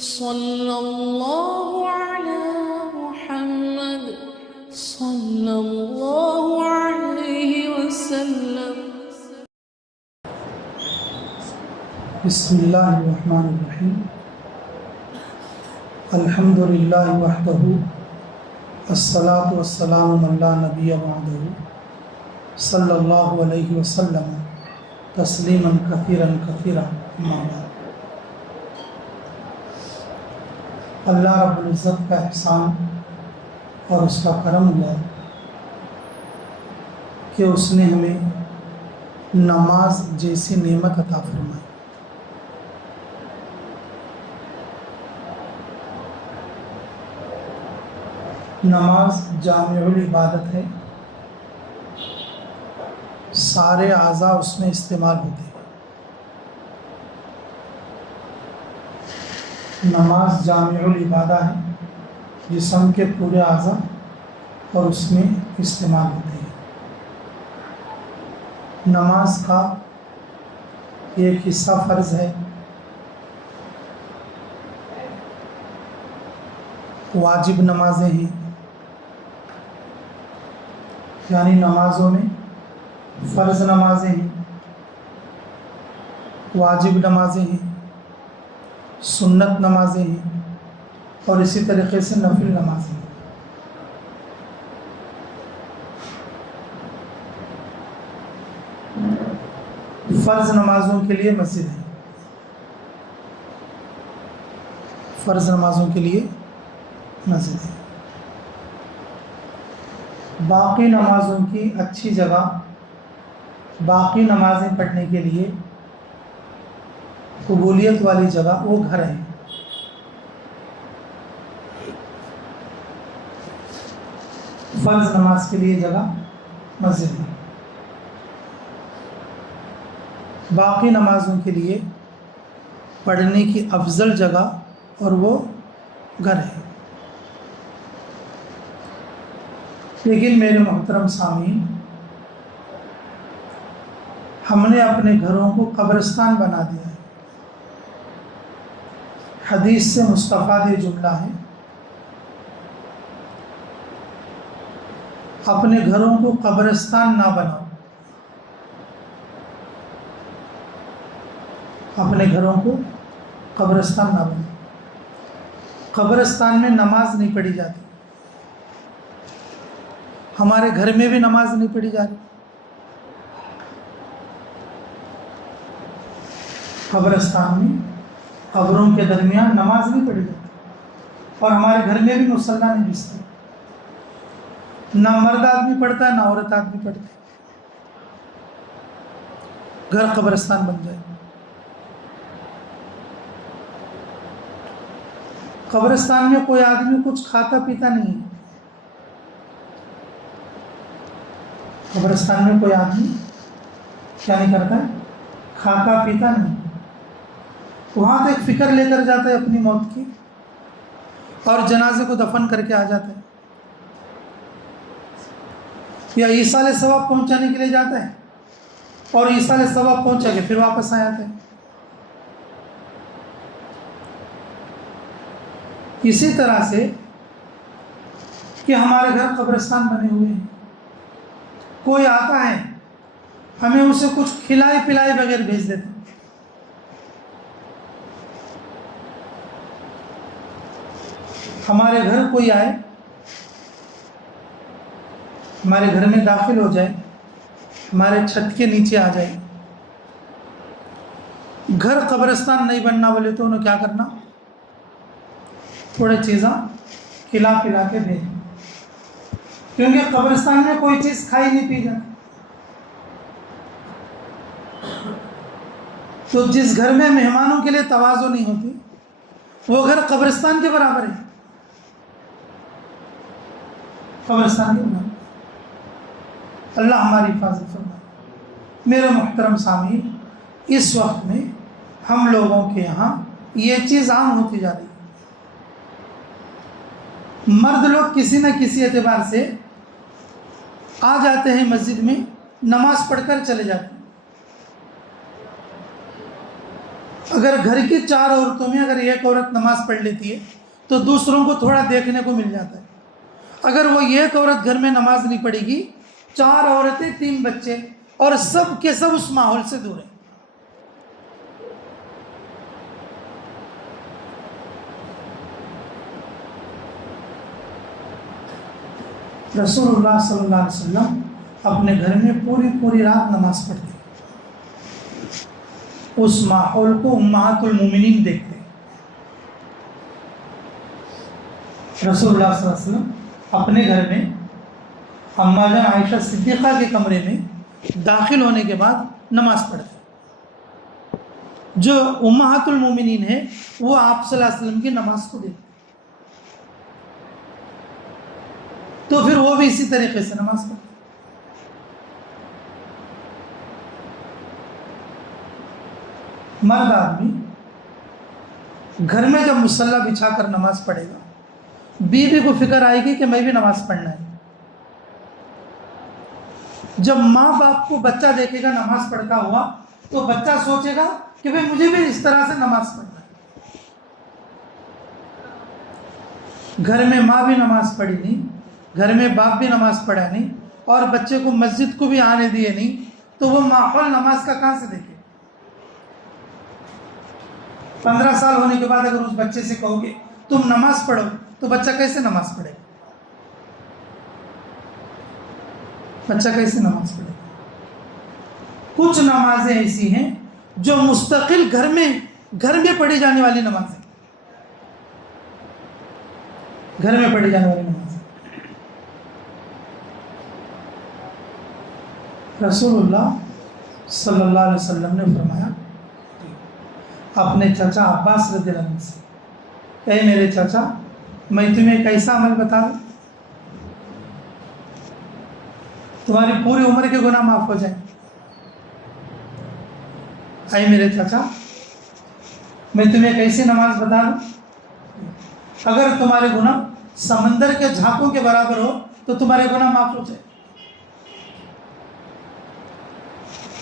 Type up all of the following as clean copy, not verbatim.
صلى الله على محمد صلى الله عليه وسلم. بسم اللہ الرحمن الرحیم. الحمد للہ وحدہ الصلاۃ والسلام علی لا نبی بعدہ صلی اللہ علیہ وسلم تسلیما کثیرا کثیرا. اما بعد. اللہ رب العزت کا احسان اور اس کا کرم ہوا کہ اس نے ہمیں نماز جیسی نعمت عطا فرمائی. نماز جامع العبادت ہے، سارے اعضاء اس میں استعمال ہوتے ہیں. نماز جامع العبادہ ہے، جسم کے پورے اعضاء اور اس میں استعمال ہوتے ہیں. نماز کا ایک حصہ فرض ہے، واجب نمازیں ہیں، یعنی نمازوں میں فرض نمازیں ہیں، واجب نمازیں ہیں، سنت نمازیں ہیں اور اسی طریقے سے نفل نمازیں ہیں. فرض نمازوں کے لیے مسجد ہے، فرض نمازوں کے لیے مسجد ہے. باقی نمازوں کی اچھی جگہ، باقی نمازیں پڑھنے کے لیے قبولیت والی جگہ وہ گھر ہے. فرض نماز کے لیے جگہ مسجد ہے، باقی نمازوں کے لیے پڑھنے کی افضل جگہ اور وہ گھر ہے. لیکن میرے محترم سامعین، ہم نے اپنے گھروں کو قبرستان بنا دیا ہے. حدیث سے مستفاد یہ جملہ ہے، اپنے گھروں کو قبرستان نہ بناؤ. اپنے گھروں کو قبرستان نہ بناؤ. قبرستان میں نماز نہیں پڑھی جاتی، ہمارے گھر میں بھی نماز نہیں پڑھی جاتی. قبرستان میں قبروں کے درمیان نماز نہیں پڑھی جاتی اور ہمارے گھر میں بھی مصلی نہیں بچتے. نہ مرد آدمی پڑھتا ہے نہ عورت آدمی پڑھتے. گھر قبرستان بن جائے. قبرستان میں کوئی آدمی کچھ کھاتا پیتا نہیں ہے. قبرستان میں کوئی آدمی کیا نہیں کرتا ہے؟ کھاتا پیتا نہیں. وہاں تو ایک فکر لے کر جاتا ہے اپنی موت کی اور جنازے کو دفن کر کے آ جاتا ہے، یا ایصال ثواب پہنچانے کے لیے جاتا ہے اور ایصال ثواب پہنچا کے پھر واپس آ جاتا ہے. اسی طرح سے کہ ہمارے گھر قبرستان بنے ہوئے ہیں. کوئی آتا ہے ہمیں اسے کچھ کھلائے پلائے بغیر بھیج دیتے ہیں. ہمارے گھر کوئی آئے، ہمارے گھر میں داخل ہو جائے، ہمارے چھت کے نیچے آ جائے، گھر قبرستان نہیں بننا بولے تو انہیں کیا کرنا؟ تھوڑے چیزاں کھلا پلا کے بھیج، کیونکہ قبرستان میں کوئی چیز کھائی نہیں پی جاتی. تو جس گھر میں مہمانوں کے لیے تواضع نہیں ہوتی وہ گھر قبرستان کے برابر ہے. قبرستان کے برابر. اللہ ہماری حفاظت فرمائے. میرے محترم سامعین، اس وقت میں ہم لوگوں کے یہاں یہ چیز عام ہوتی جا رہی ہے. مرد لوگ کسی نہ کسی اعتبار سے آ جاتے ہیں مسجد میں، نماز پڑھ کر چلے جاتے ہیں. اگر گھر کی 4 عورتوں میں اگر ایک عورت نماز پڑھ لیتی ہے تو دوسروں کو تھوڑا دیکھنے کو مل جاتا ہے. اگر وہ ایک عورت گھر میں نماز نہیں پڑھے گی، 4 عورتیں 3 بچے اور سب کے سب اس ماحول سے دور ہیں. رسول اللہ صلی اللہ علیہ وسلم اپنے گھر میں پوری رات نماز پڑھتے، اس ماحول کو امہات المومنین دیکھتے. رسول اللہ صلی اللہ علیہ وسلم اپنے گھر میں اماں جان عائشہ صدیقہ کے کمرے میں داخل ہونے کے بعد نماز پڑھتے. جو امہات المومنین ہیں وہ آپ صلی اللہ علیہ وسلم کی نماز کو دیکھتے، تو پھر وہ بھی اسی طریقے سے نماز پڑھتے. مرد آدمی گھر میں جب مصلی بچھا کر نماز پڑھے گا، بیوی کو فکر آئے گی کہ میں بھی نماز پڑھنا ہے. جب ماں باپ کو بچہ دیکھے گا نماز پڑھتا ہوا تو بچہ سوچے گا کہ بھئی مجھے بھی اس طرح سے نماز پڑھنا ہے. گھر میں ماں بھی نماز پڑھی نہیں، گھر میں باپ بھی نماز پڑھا نہیں، اور بچے کو مسجد کو بھی آنے دیے نہیں، تو وہ ماحول نماز کا کہاں سے دیکھے؟ 15 سال ہونے کے بعد اگر اس بچے سے کہو گے تم نماز پڑھو تو بچہ کیسے نماز پڑھے گا؟ بچہ کیسے نماز پڑھے گا؟ کچھ نمازیں ایسی ہیں جو مستقل گھر میں پڑھی جانے والی نمازیں، گھر میں پڑھی جانے والی نمازیں. رسول اللہ صلی اللہ علیہ وسلم نے فرمایا اپنے چچا عباس رضی اللہ عنہ سے، اے میرے چچا، میں تمہیں ایک ایسا عمل بتا دوں تمہاری پوری عمر کے گناہ معاف ہو جائیں. اے میرے چچا، میں تمہیں ایک ایسی نماز بتا دوں اگر تمہارے گناہ سمندر کے جھاپوں کے برابر ہو تو تمہارے گناہ معاف ہو جائے.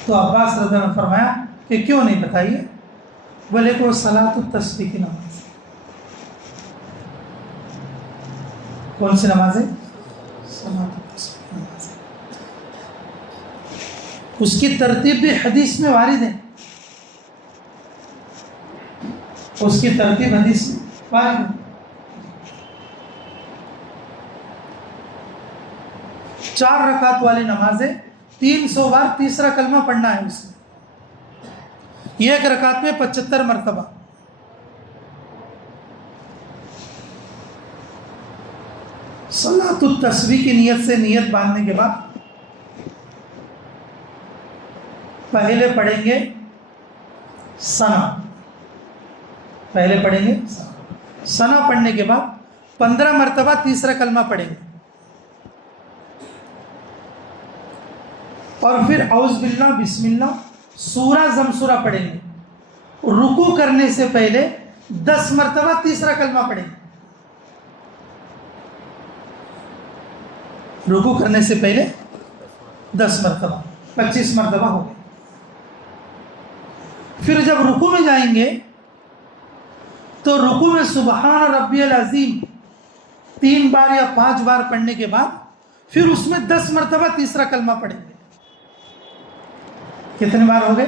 تو عباس رضی اللہ عنہ نے فرمایا کہ کیوں نہیں بتائیے؟ بولے کہ وہ صلاۃ التسبیح کی نماز ہے. کون سی نماز ہے؟ صلاۃ التسبیح کی نماز ہے. اس کی ترتیب بھی حدیث میں وارد ہے، اس کی ترتیب حدیث میں وارد ہے. 4 رکعت والی نماز ہے، 300 بار تیسرا کلمہ پڑھنا ہے اس میں. ایک رکعت میں 75 مرتبہ. صلاۃ التسبیح کی نیت سے نیت باندھنے کے بعد پہلے پڑھیں گے ثنا. پہلے پڑھیں گے ثنا. پڑھنے کے بعد 15 مرتبہ تیسرا کلمہ پڑھیں گے، اور پھر اعوذ باللہ بسم اللہ سورہ زمسورہ پڑھیں گے. رکوع کرنے سے پہلے 10 مرتبہ تیسرا کلمہ پڑھیں گے. رکوع کرنے سے پہلے 10 مرتبہ، 25 مرتبہ ہو گئے. پھر جب رکوع میں جائیں گے تو رکوع میں سبحان ربی العظیم 3 بار یا 5 بار پڑھنے کے بعد پھر اس میں 10 مرتبہ تیسرا کلمہ پڑھیں گے. کتنے بار ہو گئے؟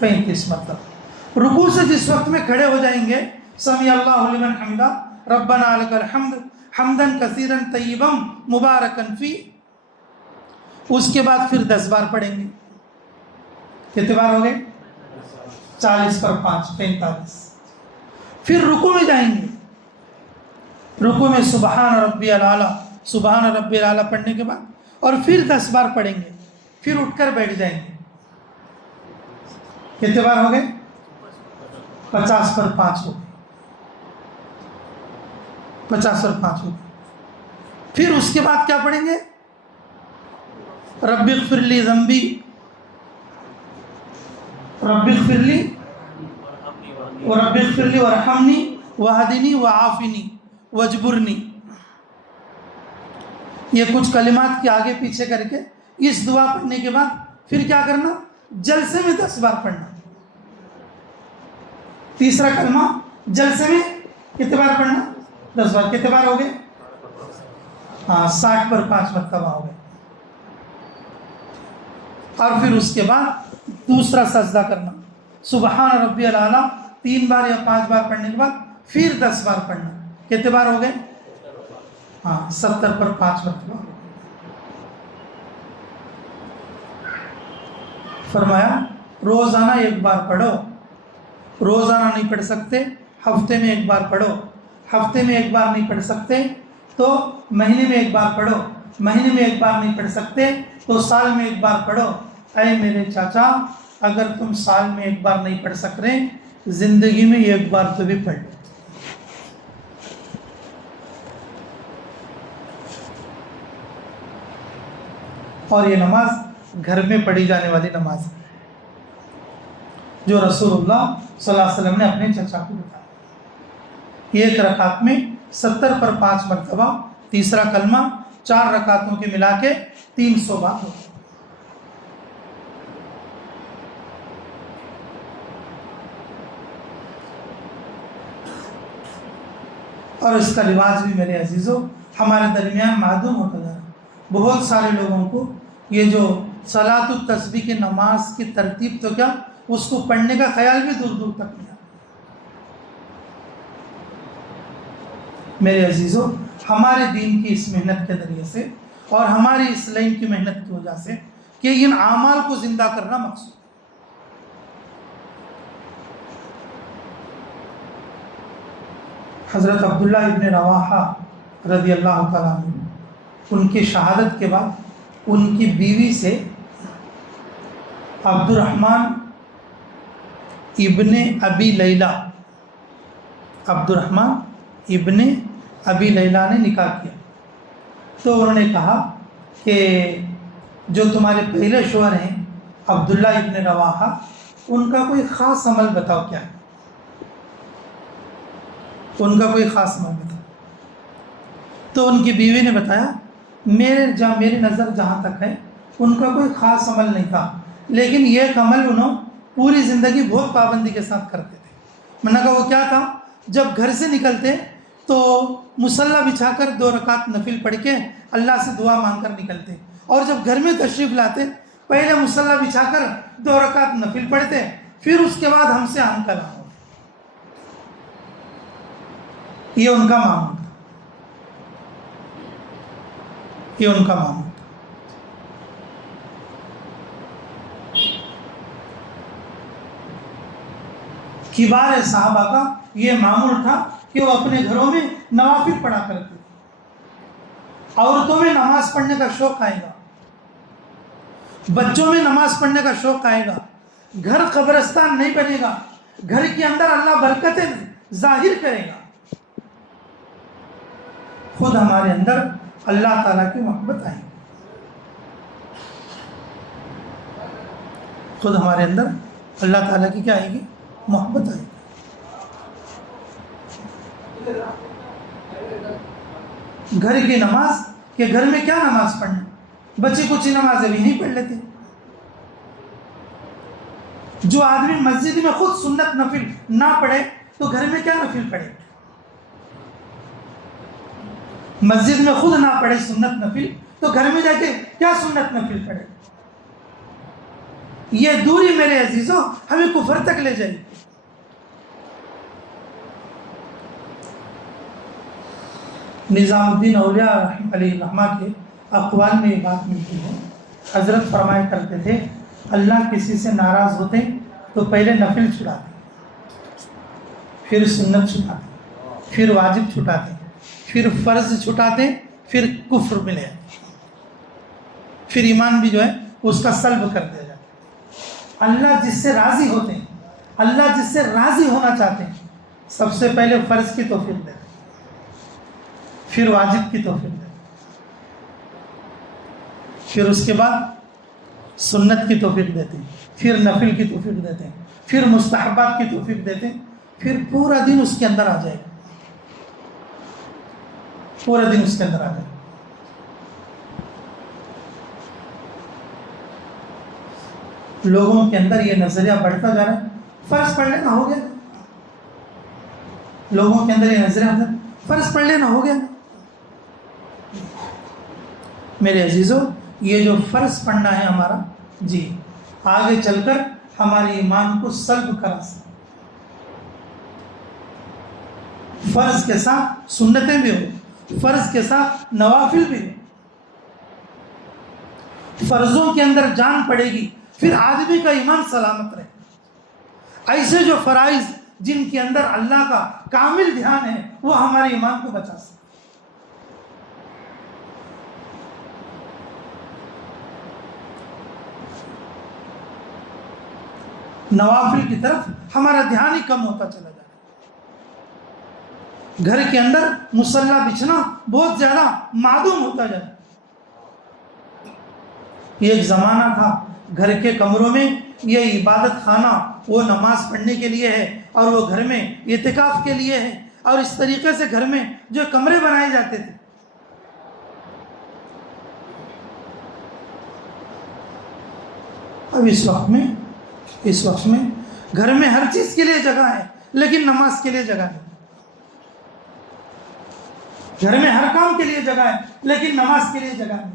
35 مرتبہ. رکوع سے جس وقت میں کھڑے ہو جائیں گے سمیع اللہ لمن حمدہ ربنا لک الحمد حمدا کثیرا طیبا مبارکا فی، اس کے بعد پھر 10 بار پڑھیں گے. کتنے بار ہو گئے؟ 40 پر 5 45. پھر رکوع میں جائیں گے، رکوع میں سبحان ربی الاعلیٰ سبحان ربی الاعلیٰ پڑھنے کے بعد اور پھر 10 بار پڑھیں گے. پھر اٹھ کر بیٹھ جائیں گے. کتنے بار ہو گئے؟ 50 پر 5 ہو گئے. 50 پر 5 ہو گئے. پھر اس کے بعد کیا پڑھیں گے؟ رب اغفر لی ذنبی رب اغفر لی ورب اغفر لی ورحمنی وہدنی وعافنی وجبرنی. یہ کچھ کلمات کے آگے پیچھے کر کے اس دعا پڑھنے کے بعد پھر کیا کرنا؟ جلسے میں 10 بار پڑھنا. تیسرا کلمہ جلسے میں کتنے بار پڑھنا؟ 10 بار. کتنے بار ہو گئے؟ ہاں 60 پر 5 مرتبہ ہو گئے. اور پھر اس کے بعد دوسرا سجدہ کرنا سبحان ربی الاعلیٰ 3 بار یا 5 بار پڑھنے کے بعد پھر 10 بار پڑھنا. کتنے بار ہو گئے؟ ہاں 70 پر 5 مرتبہ. فرمایا روزانہ 1 بار پڑھو. روزانہ نہیں پڑھ سکتے ہفتے میں 1 بار پڑھو. ہفتے میں 1 بار نہیں پڑھ سکتے تو مہینے میں 1 بار پڑھو. مہینے میں 1 بار نہیں پڑھ سکتے تو سال میں 1 بار پڑھو. اے میرے چاچا اگر تم سال میں 1 بار نہیں پڑھ سک رہے زندگی میں 1 بار تو بھی پڑھ لو. اور یہ نماز گھر میں پڑھی جانے والی نماز ہے جو رسول اللہ صلی اللہ علیہ وسلم نے اپنے چچا کو بتایا. 1 رکعت میں 70 پر 5 مرتبہ تیسرا کلمہ 4 رکعتوں کے ملا کے 300 بار ہوتا. اور اس کا رواج بھی میرے عزیزوں ہمارے درمیان معدوم ہوتا جا رہا ہے. بہت سارے لوگوں کو یہ جو صلاۃ التسبیح کی نماز کی ترتیب تو کیا اس کو پڑھنے کا خیال بھی دور دور تک نہیں آتا. میرے عزیزوں ہمارے دین کی اس محنت کے ذریعے سے اور ہماری اس لائن کی محنت کی وجہ سے کہ ان اعمال کو زندہ کرنا مقصود. حضرت عبداللہ ابن رواحہ رضی اللہ تعالیٰ عنہ ان کی شہادت کے بعد ان کی بیوی سے عبد الرحمن ابن ابی لیلہ عبد الرحمن ابن ابی لیلہ نے نکاح کیا. تو انہوں نے کہا کہ جو تمہارے پہلے شوہر ہیں عبداللہ ابن رواحہ ان کا کوئی خاص عمل بتاؤ کیا ہے. ان کا کوئی خاص عمل بتاؤ. تو ان کی بیوی نے بتایا میری نظر جہاں تک ہے ان کا کوئی خاص عمل نہیں تھا لیکن یہ ایک عمل انہوں پوری زندگی بہت پابندی کے ساتھ کرتے تھے. میں نے کہا وہ کیا تھا؟ جب گھر سے نکلتے تو مصلی بچھا کر 2 رکعت نفل پڑھ کے اللہ سے دعا مانگ کر نکلتے اور جب گھر میں تشریف لاتے پہلے مصلی بچھا کر 2 رکعت نفل پڑھتے پھر اس کے بعد ہم سے ہم کلام ہوتے. یہ ان کا معمول تھا. یہ ان کا معمول تھا. کبار صحابہ کا یہ معمول تھا کہ وہ اپنے گھروں میں نوافل پڑھا کرتے تھے. عورتوں میں نماز پڑھنے کا شوق آئے گا, بچوں میں نماز پڑھنے کا شوق آئے گا, گھر قبرستان نہیں بنے گا, گھر کے اندر اللہ برکتیں ظاہر کرے گا. خود ہمارے اندر اللہ تعالیٰ کی محبت آئے گی. خود ہمارے اندر اللہ تعالیٰ کی کیا آئے گی؟ محبت آئے گی. گھر کی نماز کہ گھر میں کیا نماز پڑھنا, بچے کچھ نمازیں بھی نہیں پڑھ لیتے. جو آدمی مسجد میں خود سنت نفل نہ پڑھے تو گھر میں کیا نفل پڑھے؟ مسجد میں خود نہ پڑھے سنت نفل تو گھر میں جا کے کیا سنت نفل پڑھے؟ یہ دوری میرے عزیزوں ہمیں کفر تک لے جائے. نظام الدین اولیاء علیہ الرحمہ کے اقوال میں یہ بات ملتی ہے. حضرت فرمایا کرتے تھے اللہ کسی سے ناراض ہوتے تو پہلے نفل چھڑاتے, پھر سنت چھٹاتے, پھر واجب چھٹاتے, پھر فرض چھٹاتے, پھر کفر ملے, پھر ایمان بھی جو ہے اس کا سلب کر دیا جاتا. اللہ جس سے راضی ہوتے ہیں, اللہ جس سے راضی ہونا چاہتے ہیں, سب سے پہلے فرض کی توفیق دیتے, پھر واجب کی توفیق دیتے, پھر اس کے بعد سنت کی توفیق دیتے, پھر نفل کی توفیق دیتے, پھر مستحبات کی توفیق دیتے, پھر پورا دن اس کے اندر آ جائے گا, پورا دن اس کے اندر آ جائے گا. لوگوں کے اندر یہ نظریہ بڑھتا جا رہا ہے, فرض پڑھ لینا ہو گیا, لوگوں کے اندر یہ نظریں ہوتے ہیں فرض پڑھ لینا ہو گیا نا. میرے عزیزوں یہ جو فرض پڑھنا ہے ہمارا جی آگے چل کر ہمارے ایمان کو سلب کرا سکتا. فرض کے ساتھ سنتیں بھی ہو، فرض کے ساتھ نوافل بھی ہو. فرضوں کے اندر جان پڑے گی پھر آدمی کا ایمان سلامت رہے. ایسے جو فرائض جن کے اندر اللہ کا کامل دھیان ہے وہ ہمارے ایمان کو بچا سکتے. نوافل کی طرف ہمارا دھیان ہی کم ہوتا چلا جائے. گھر کے اندر مصلی بچھنا بہت زیادہ معدوم ہوتا جائے. یہ ایک زمانہ تھا گھر کے کمروں میں یہ عبادت خانہ وہ نماز پڑھنے کے لیے ہے اور وہ گھر میں اعتکاف کے لیے ہے، اور اس طریقے سے گھر میں جو کمرے بنائے جاتے تھے. اب اس وقت میں گھر میں ہر چیز کے لیے جگہ ہے لیکن نماز کے لیے جگہ نہیں. گھر میں ہر کام کے لیے جگہ ہے لیکن نماز کے لیے جگہ نہیں.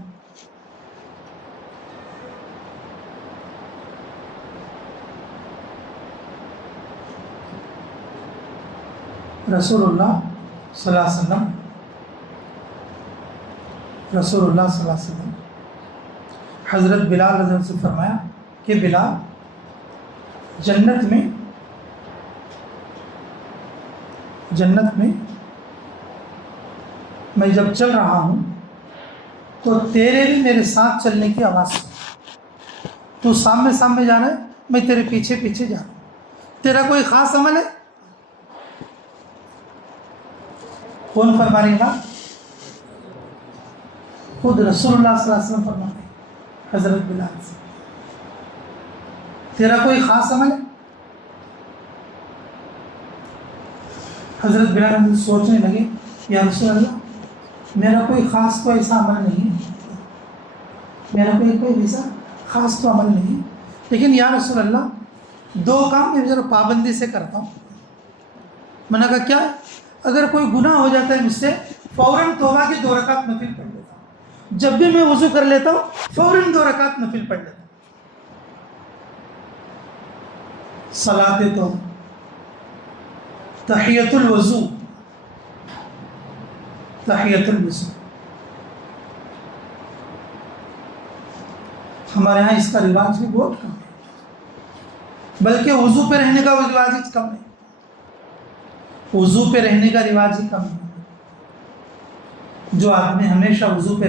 رسول اللہ صلی اللہ علیہ وسلم حضرت بلال رضی اللہ عنہ سے فرمایا کہ بلال جنت میں میں جب چل رہا ہوں تو تیرے بھی میرے ساتھ چلنے کی آواز سن. تو سامنے جا رہا ہے، میں تیرے پیچھے جا رہا ہوں. تیرا کوئی خاص عمل ہے؟ کون فرما رہی گا؟ خود رسول اللہ صلی اللہ علیہ وسلم فرماتے ہیں حضرت بلال سے، تیرا کوئی خاص عمل ہے؟ حضرت بلال سوچنے لگے یا رسول اللہ میرا کوئی خاص تو ایسا عمل نہیں ہے، میرا کوئی ایسا خاص تو عمل نہیں ہے، لیکن یا رسول اللہ 2 کام میں ذرا پابندی سے کرتا ہوں. میں نے کہا کیا ہے؟ اگر کوئی گناہ ہو جاتا ہے مجھ سے فوراً توبہ کی 2 رکعت نفل پڑھ لیتا ہوں. جب بھی میں وضو کر لیتا ہوں فوراً 2 رکعت نفل پڑھ لیتا ہوں. صلاۃ تو تحیۃ الوضو ہمارے ہاں اس کا رواج بھی بہت کم ہے، بلکہ وضو پہ رہنے کا رواج ہی کم ہے. وضو پہ رہنے کا رواج ہی کم ہے. جو آدمی ہمیشہ وضو پہ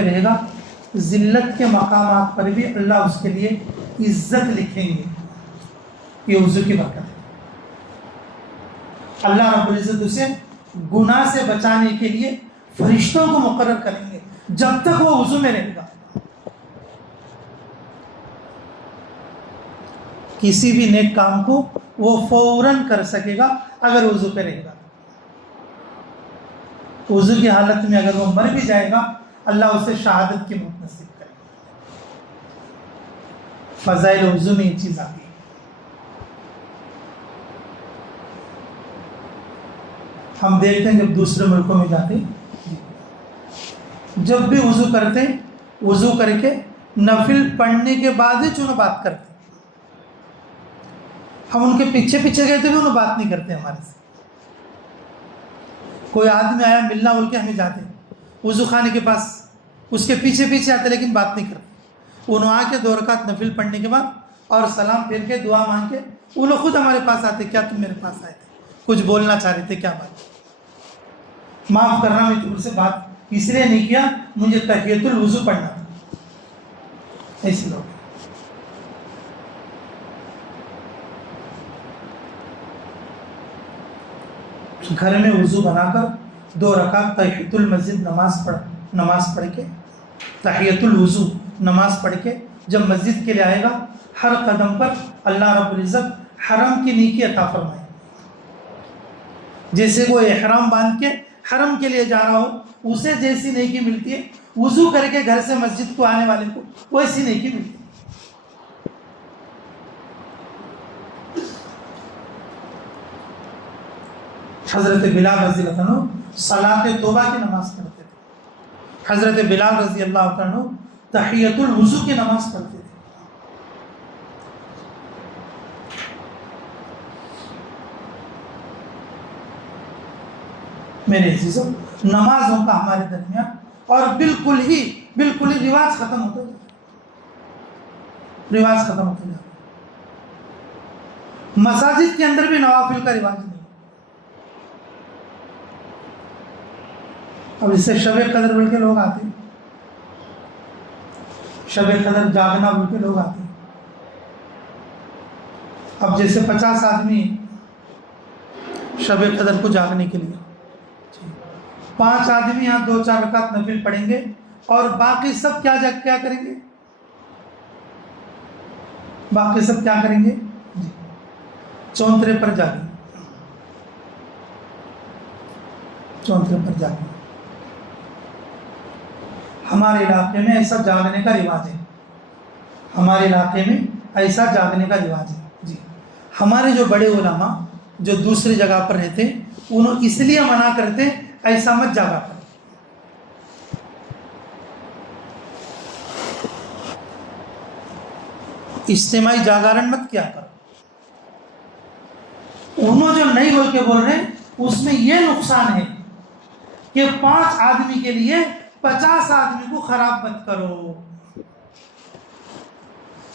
رہے گا ذلت کے مقامات پر بھی اللہ اس کے لیے عزت لکھیں گے. یہ وضو کی برکت ہے. اللہ رب العزت اسے گناہ سے بچانے کے لیے فرشتوں کو مقرر کریں گے جب تک وہ وضو میں رہے گا. کسی بھی نیک کام کو وہ فوراً کر سکے گا اگر وضو پہ رہے گا. وضو کی حالت میں اگر وہ مر بھی جائے گا اللہ اسے شہادت کی موت نصیب کرے گا. فضائل وضو میں یہ چیز آتی ہے. ہم دیکھتے ہیں جب دوسرے ملکوں میں جاتے جب بھی وضو کرتے وضو کر کے نفل پڑھنے کے بعد ہی چونو بات کرتے. ہم ان کے پیچھے گئے تھے بھی انہوں بات نہیں کرتے ہمارے سے. کوئی آدمی آیا ملنا بول کے ہمیں جاتے وضو خانے کے پاس اس کے پیچھے آتے لیکن بات نہیں کرتے. انہوں آ کے 2 رکعت نفل پڑھنے کے بعد اور سلام پھیر کے دعا مانگ کے وہ لوگ خود ہمارے پاس آتے. کیا تم میرے پاس آئے تھے؟ کچھ بولنا چاہ رہے تھے؟ کیا بات؟ معاف کرنا میں تم سے بات اس لیے نہیں کیا، مجھے تحیۃ الوضو پڑھنا تھا. ایسے لوگ گھر میں وضو بنا کر 2 رکعت تحیۃ المسجد نماز پڑھ کے تحیۃ الوضو نماز پڑھ کے جب مسجد کے لیے آئے گا ہر قدم پر اللہ رب العزت حرم کی نیکی عطا فرمائے. جیسے وہ احرام باندھ کے حرم کے لیے جا رہا ہو اسے جیسی نیکی ملتی ہے وضو کر کے گھر سے مسجد کو آنے والے کو ویسی نیکی ملتی ہے. حضرت بلال رضی اللہ عنہ صلاۃ توبہ کی نماز پڑھتے تھے، حضرت بلال رضی اللہ عنہ تحیۃ الوضو کی نماز پڑھتے تھے۔ میرے عزیزوں، نمازوں کا ہمارے درمیان اور بالکل ہی رواج ختم ہوتا جاتا ہے، رواج ختم ہوتا جاتا ہے۔ مساجد کے اندر بھی نوافل کا رواج نہیں، اب اس سے شب قدر بول کے لوگ آتے ہیں، شب قدر جاگنا بول کے لوگ آتے ہیں۔ اب جیسے 50 آدمی شب قدر کو جاگنے کے لیے، 5 آدمی یہاں 2-4 رکعت نفل پڑھیں گے اور باقی سب کیا کریں گے؟ باقی سب کیا کریں گے؟ چونترے پر جاگیں، چونترے پر جاگیں۔ ہمارے علاقے میں ایسا جاگنے کا رواج ہے، ہمارے علاقے میں ایسا جاگنے کا رواج ہے جی۔ ہمارے جو بڑے علماء جو دوسری جگہ پر رہتے انہوں اس لیے منع کرتے ایسا مت جاگا کرو، اجتماعی جاگرن مت کیا کرو۔ انہوں جو نہیں بول کے بول رہے ہیں اس میں یہ نقصان ہے کہ 5 آدمی کے لیے 50 آدمی کو خراب مت کرو۔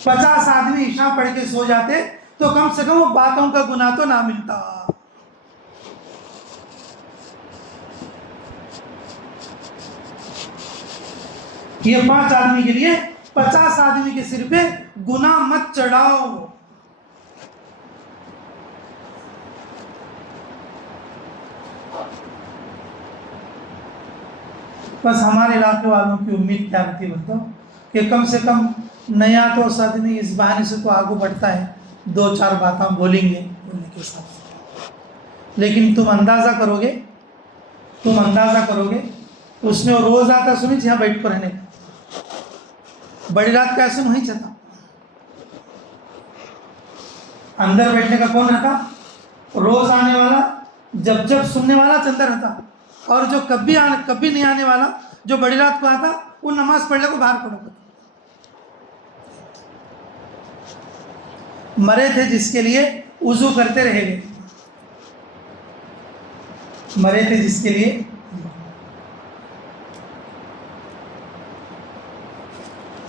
50 آدمی عشاء پڑھ کے سو جاتے تو کم سے کم وہ باتوں کا گناہ تو نہ ملتا۔ یہ 5 آدمی کے لیے 50 آدمی کے سر پہ گناہ مت چڑھاؤ۔ بس ہمارے علاقے والوں کی امید کیا رہتی بتاؤ کہ کم سے کم نیا تو آدمی اس بہانے سے تو آگے بڑھتا ہے، 2-4 باتیں بولیں گے بولنے کے ساتھ، لیکن تم اندازہ کرو گے اس میں روز آتا سنی جہاں بیٹھ کر رہنے بڑی رات کا ایسے نہیں چاہتا، اندر بیٹھنے کا کون رہتا؟ روز آنے والا، جب سننے والا اندر رہتا، اور جو کبھی نہیں آنے والا جو بڑی رات کو آتا وہ نماز پڑھنے کو باہر پڑھتا۔ مرے تھے جس کے لیے وضو کرتے رہے گے، مرے تھے جس کے لیے۔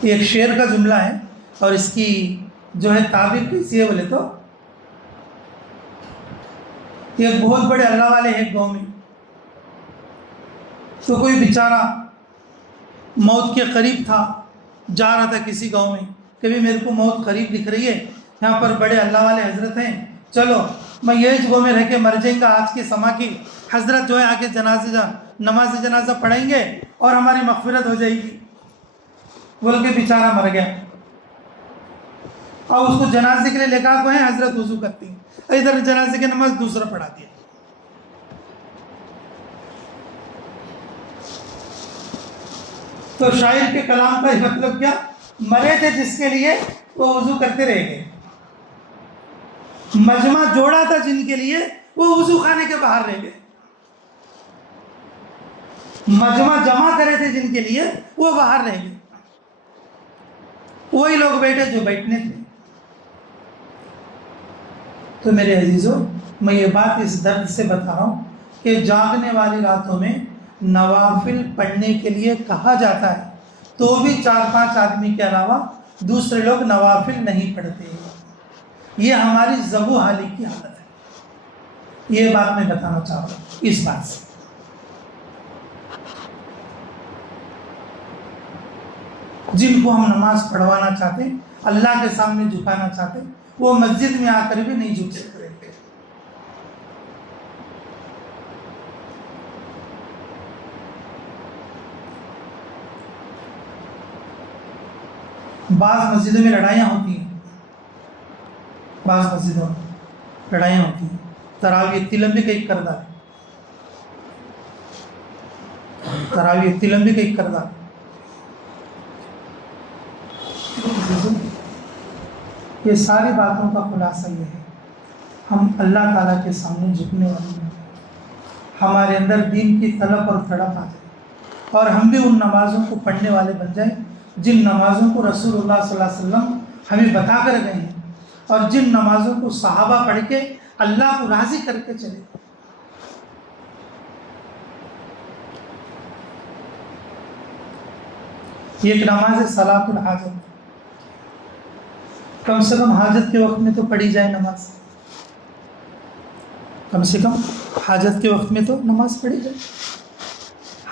ایک شعر کا جملہ ہے اور اس کی جو ہے تعبیر کیسی ہے بولے تو، ایک بہت بڑے اللہ والے ایک گاؤں میں، تو کوئی بیچارہ موت کے قریب تھا، جا رہا تھا کسی گاؤں میں کہ بھی میرے کو موت قریب دکھ رہی ہے، یہاں پر بڑے اللہ والے حضرت ہیں، چلو میں یہ گاؤں میں رہ کے مر جائیں گا، آج کے سما کی حضرت جو ہے آگے نماز جنازہ پڑھیں گے اور ہماری مغفرت ہو جائے گی بول کے بیچارہ مر گیا۔ اور اس کو جنازے کے لیے لے کر گئے، حضرت وضو کرتی ہیں، ادھر جنازے کی نماز دوسرا پڑھا دیا۔ تو شاعر کے کلام کا مطلب کیا؟ مرے تھے جس کے لیے وہ وضو کرتے رہ گئے، مجمع جوڑا تھا جن کے لیے وہ وضو خانے کے باہر رہ گئے، مجمع جمع کرے تھے جن کے لیے وہ باہر رہ گئے، وہی لوگ بیٹھے جو بیٹھنے تھے۔ تو میرے عزیزوں، میں یہ بات اس درد سے بتا رہا ہوں کہ جاگنے والی راتوں میں نوافل پڑھنے کے لیے کہا جاتا ہے تو بھی 4-5 آدمی کے علاوہ دوسرے لوگ نوافل نہیں پڑھتے، یہ ہماری ذبح حالی کی حالت ہے۔ یہ بات میں بتانا چاہ رہا ہوں اس بات سے۔ جن کو ہم نماز پڑھوانا چاہتے ہیں، اللہ کے سامنے جھکانا چاہتے ہیں، وہ مسجد میں آ کر بھی نہیں جھک سکتے۔ بعض مسجدوں میں لڑائیاں ہوتی ہیں، بعض مسجدوں میں لڑائیاں ہوتی ہیں، تراویح اتنی لمبی کہ ایک کردہ، تراویح اتنی لمبی کہ ایک کردہ۔ یہ ساری باتوں کا خلاصہ یہ ہے، ہم اللہ تعالیٰ کے سامنے جھکنے والے ہیں۔ ہمارے اندر دین کی طلب اور تڑپ آ جائے اور ہم بھی ان نمازوں کو پڑھنے والے بن جائیں جن نمازوں کو رسول اللہ صلی اللہ علیہ وسلم ہمیں بتا کر گئے ہیں اور جن نمازوں کو صحابہ پڑھ کے اللہ کو راضی کر کے چلے۔ یہ ایک نماز ہے صلاۃ الحاجت، کم سے کم حاجت کے وقت میں تو پڑھی جائے نماز، کم سے کم حاجت کے وقت میں تو نماز پڑھی جائے،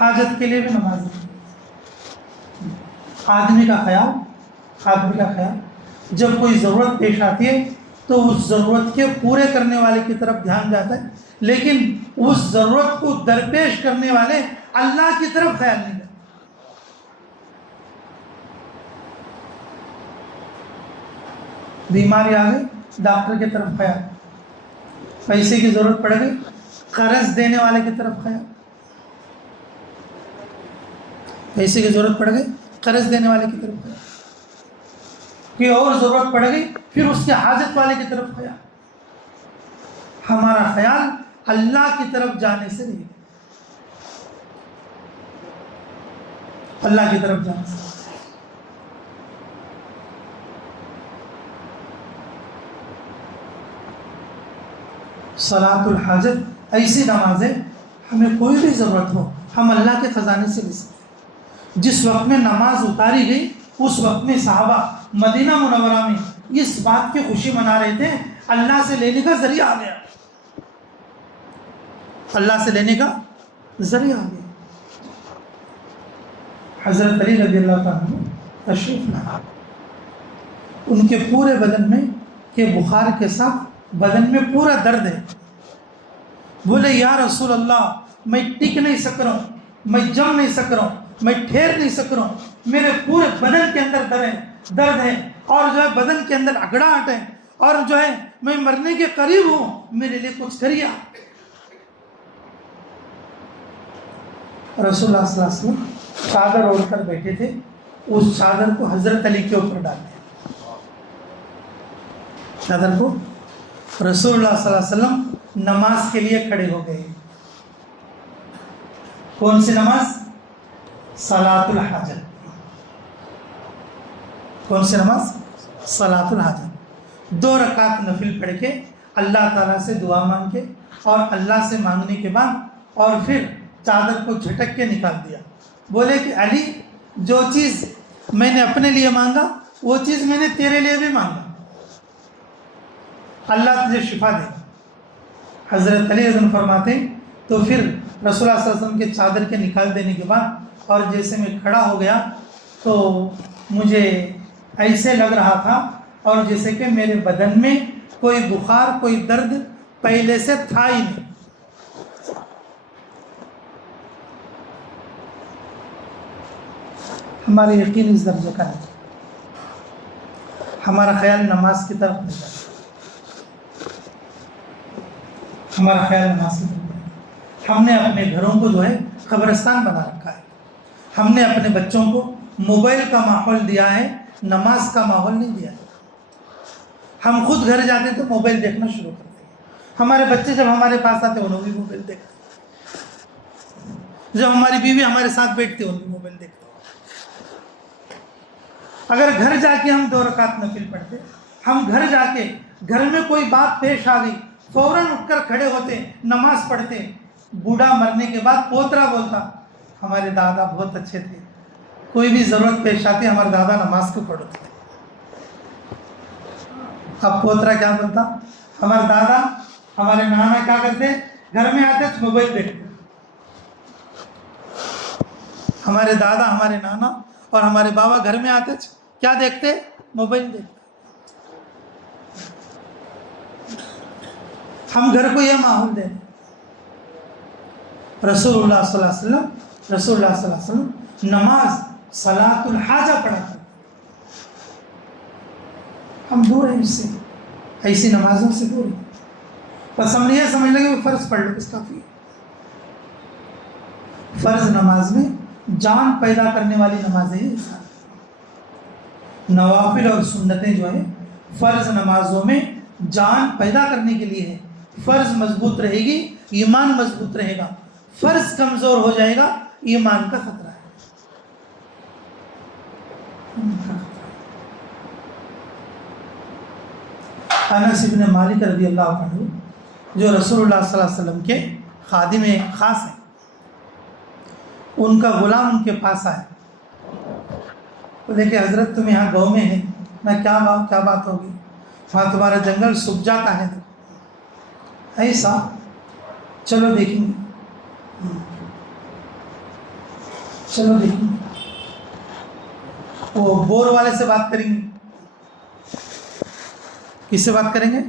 حاجت کے لیے بھی نماز ہے۔ آدمی کا خیال جب کوئی ضرورت پیش آتی ہے تو اس ضرورت کے پورے کرنے والے کی طرف دھیان جاتا ہے، لیکن اس ضرورت کو درپیش کرنے والے اللہ کی طرف خیال نہیں کرتا۔ بیماری آ گئی ڈاکٹر کی طرف خیال، پیسے کی ضرورت پڑ گئی قرض دینے والے کی طرف خیال، پیسے کی ضرورت پڑ گئی قرض دینے والے کی طرف خیال، کوئی اور ضرورت پڑ گئی پھر اس کے حاجت والے کی طرف خیال۔ ہمارا خیال اللہ کی طرف جانے سے نہیں، اللہ کی طرف جانے سے۔ صلاۃ الحاجت ایسی نماز ہے ہمیں کوئی بھی ضرورت ہو ہم اللہ کے خزانے سے لے سکتے ہیں۔ جس وقت میں نماز اتاری گئی اس وقت میں صحابہ مدینہ منورہ میں اس بات کی خوشی منا رہے تھے اللہ سے لینے کا ذریعہ آ گیا، اللہ سے لینے کا ذریعہ آ گیا۔ حضرت علی رضی اللہ عنہ تشریف لایا، ان کے پورے بدن میں کہ بخار کے ساتھ بدن میں پورا درد ہے، بولے یا رسول اللہ میں ٹک نہیں سک رہا ہوں، میں جم نہیں سک رہا ہوں، میں ٹھہر نہیں سک رہا ہوں، میرے پورے بدن کے اندر درد ہے اور جو ہے بدن کے اندر اگڑاہٹ ہے اور جو ہے میں مرنے کے قریب ہوں، میرے لیے کچھ کریے۔ رسول اللہ صلی اللہ علیہ وسلم چادر اوڑھ کر بیٹھے تھے، اس چادر کو حضرت علی کے اوپر ڈال دیا، چادر کو رسول اللہ صلی اللہ علیہ وسلم نماز کے لیے کھڑے ہو گئے۔ کون سی نماز؟ صلاۃ الحاجت۔ کون سی نماز؟ صلاۃ الحاجت۔ 2 رکعت نفل پڑھ کے اللہ تعالیٰ سے دعا مانگ کے اور اللہ سے مانگنے کے بعد اور پھر چادر کو جھٹک کے نکال دیا، بولے کہ علی جو چیز میں نے اپنے لیے مانگا وہ چیز میں نے تیرے لیے بھی مانگا، اللہ تجھے شفا دے۔ حضرت علی رضی اللہ عنہ فرماتے ہیں تو پھر رسول اللہ صلی اللہ علیہ وسلم کے چادر کے نکال دینے کے بعد اور جیسے میں کھڑا ہو گیا تو مجھے ایسے لگ رہا تھا اور جیسے کہ میرے بدن میں کوئی بخار کوئی درد پہلے سے تھا ہی نہیں۔ ہمارا یقین اس درجے کا ہے، ہمارا خیال نماز کی طرف نہیں جاتا، ہمارا خیال نماز کی طرف۔ ہم نے اپنے گھروں کو جو ہے قبرستان بنا رکھا ہے، ہم نے اپنے بچوں کو موبائل کا ماحول دیا ہے، نماز کا ماحول نہیں دیا ہے۔ ہم خود گھر جاتے تو موبائل دیکھنا شروع کرتے ہیں، ہمارے بچے جب ہمارے پاس آتے انہوں بھی موبائل دیکھتے ہیں، جب ہماری بیوی ہمارے ساتھ بیٹھتی انہوں بھی موبائل دیکھتے ہیں۔ اگر گھر جا کے ہم 2 رکعت نفل پڑھتے، ہم گھر جا کے گھر میں کوئی بات پیش آ گئی فوراً اٹھ کر کھڑے ہوتے نماز پڑھتے، بوڑھا مرنے کے بعد پوترا بولتا ہمارے دادا بہت اچھے تھے، کوئی بھی ضرورت پیش آتی ہمارے دادا نماز کو پڑھتے تھے۔ اب پوترا کیا بولتا؟ ہمارے دادا ہمارے نانا کیا کرتے؟ گھر میں آتے تو موبائل دیکھتے۔ ہمارے دادا ہمارے نانا اور ہمارے بابا گھر میں آتے کیا دیکھتے؟ موبائل دیکھتے۔ ہم گھر کو یہ ماحول دیں۔ رسول اللہ صلی اللہ علیہ وسلم نماز صلاۃ الحاجہ پڑھاتے، ہم دور ہیں اس سے، ایسی نمازوں سے دور ہیں۔ بس ہم یہ سمجھ لیں کہ فرض پڑھ لو بس کافی ہے۔ فرض نماز میں جان پیدا کرنے والی نمازیں ہیں، نوافل اور سنتیں جو ہیں فرض نمازوں میں جان پیدا کرنے کے لیے ہے، فرض مضبوط رہے گی، ایمان مضبوط رہے گا. فرض کمزور ہو جائے گا، ایمان کا خطرہ ہے. انس بن مالک رضی اللہ عنہ جو رسول اللہ صلی اللہ علیہ وسلم کے خادم خاص ہیں، ان کا غلام ان کے پاس آیا. بولے کہ حضرت تم یہاں گاؤں میں ہیں، میں کیا بات ہوگی؟ وہاں تمہارا جنگل سوکھ جاتا ہے. ایسا چلو دیکھیں گے. چلو دیکھیں گے. وہ بور والے سے بات کریں گے. کس سے بات کریں گے؟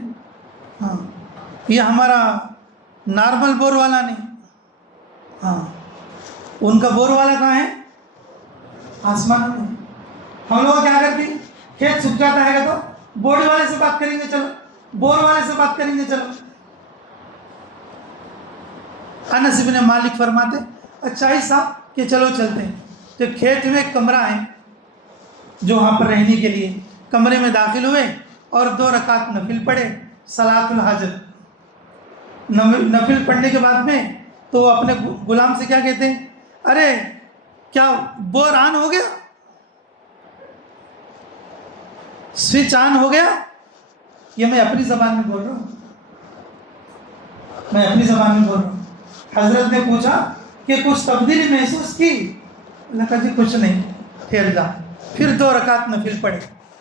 ہاں، یہ ہمارا نارمل بور والا نہیں. ہاں، ان کا بور والا کہاں ہے؟ آسمان میں. ہم لوگ کیا کرتے ہیں؟ کھیت سوکھ جاتا ہے تو بوڑے والے سے بات کریں گے، چلو بور والے سے بات کریں گے. چلو. انس بن مالک فرماتے اچھا ایسا کہ چلو چلتے ہیں. تو کھیت میں ایک کمرہ ہے جو وہاں پر رہنے کے لیے. کمرے میں داخل ہوئے اور 2 رکعت نفل پڑھے، صلاۃ الحاجت. نفل پڑھنے کے بعد میں تو وہ اپنے غلام سے کیا کہتے ہیں؟ ارے کیا بور آن ہو گیا؟ سوئچ آن ہو گیا؟ یہ میں اپنی زبان میں بول رہا ہوں، میں اپنی زبان میں بول رہا ہوں. حضرت نے پوچھا کہ کچھ تبدیلی محسوس کی؟ اللہ کہا جی کچھ نہیں، ٹھہر جا. پھر 2 رکعت نفل پڑھے.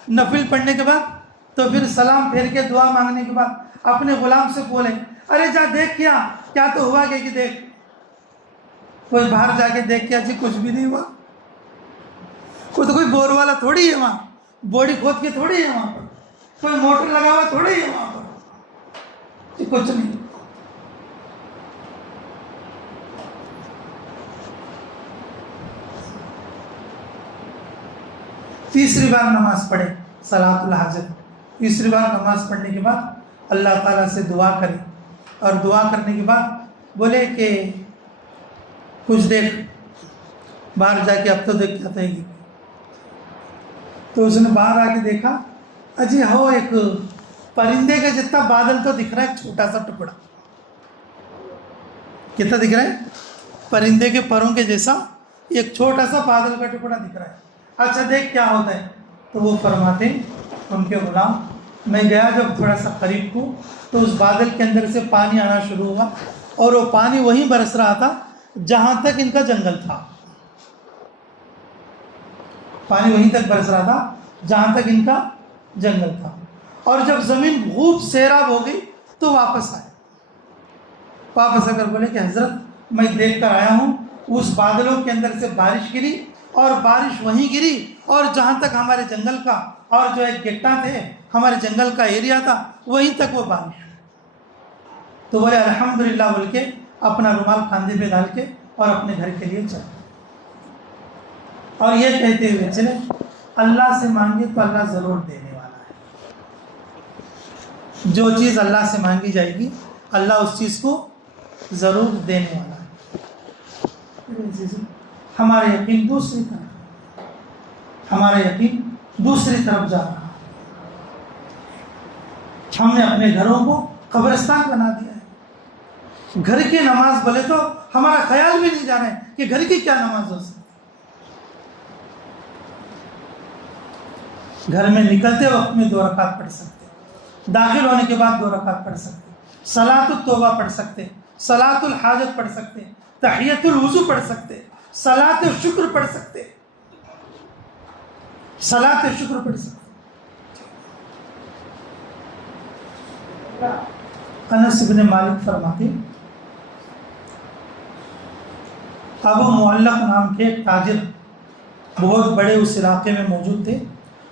نفل پڑھنے کے بعد تو پھر سلام پھیر کے دعا مانگنے کے بعد اپنے غلام سے بولے ارے جا دیکھ کیا تو ہوا کہ دیکھ. کوئی باہر جا کے دیکھ کیا؟ جی کچھ بھی نہیں ہوا. کوئی بور والا تھوڑی ہے وہاں، بوڑی کھود کے تھوڑی ہے وہاں پر، کوئی موٹر لگا ہوا تھوڑی ہے وہاں پر. جی کچھ نہیں. تیسری بار نماز پڑھے صلاۃ الحاجت. تیسری بار نماز پڑھنے کے بعد اللہ تعالیٰ سے دعا کرے، اور دعا کرنے کے بعد بولے کہ کچھ دیکھ باہر جا کے، اب تو دیکھ کیا تھے گی. تو اس نے باہر آ کے دیکھا، اجی ہو ایک پرندے کا جتنا بادل تو دکھ رہا ہے، ایک چھوٹا سا ٹکڑا. کتنا دکھ رہا ہے؟ پرندے کے پروں کے جیسا ایک چھوٹا سا بادل کا ٹکڑا دکھ رہا ہے. اچھا دیکھ کیا ہوتا ہے. تو وہ فرماتے ان کے غلام میں گیا جب تھوڑا سا قریب کو تو اس بادل کے اندر سے پانی آنا شروع ہوا، اور وہ پانی وہیں برس رہا تھا جہاں تک ان کا جنگل تھا. پانی وہیں تک برس رہا تھا جہاں تک ان کا جنگل تھا. اور جب زمین خوب سیراب ہو گئی تو واپس آئے. واپس آ کر بولے کہ حضرت میں دیکھ کر آیا ہوں اس بادلوں کے اندر سے بارش گری، اور بارش وہیں گری اور جہاں تک ہمارے جنگل کا اور جو ایک گٹا تھے ہمارے جنگل کا ایریا تھا وہیں تک وہ بارش. تو بولے الحمدللہ بول کے اپنا رومال کاندھے پہ ڈال کے اور اپنے گھر کے لیے چلے. اور یہ کہتے ہوئے چلے اللہ سے مانگے تو اللہ ضرور دینے والا ہے. جو چیز اللہ سے مانگی جائے گی اللہ اس چیز کو ضرور دینے والا ہے. ہمارا یقین دوسری طرف جا رہا ہے. ہم نے اپنے گھروں کو قبرستان بنا دیا ہے. گھر کی نماز بولے تو ہمارا خیال بھی نہیں جا رہا ہے کہ گھر کی کیا نماز ہو سکتی. گھر میں نکلتے وقت میں 2 رکعت پڑھ سکتے، داخل ہونے کے بعد 2 رکعت پڑھ سکتے، صلاۃ التوبہ پڑھ سکتے، صلاۃ الحاجت پڑھ سکتے، تحیۃ الوضو پڑھ سکتے، صلاۃ الشکر پڑھ سکتے، صلاۃ الشکر پڑھ سکتے. انس بن مالک فرماتے ابو معلق نام کے ایک تاجر بہت بڑے اس علاقے میں موجود تھے.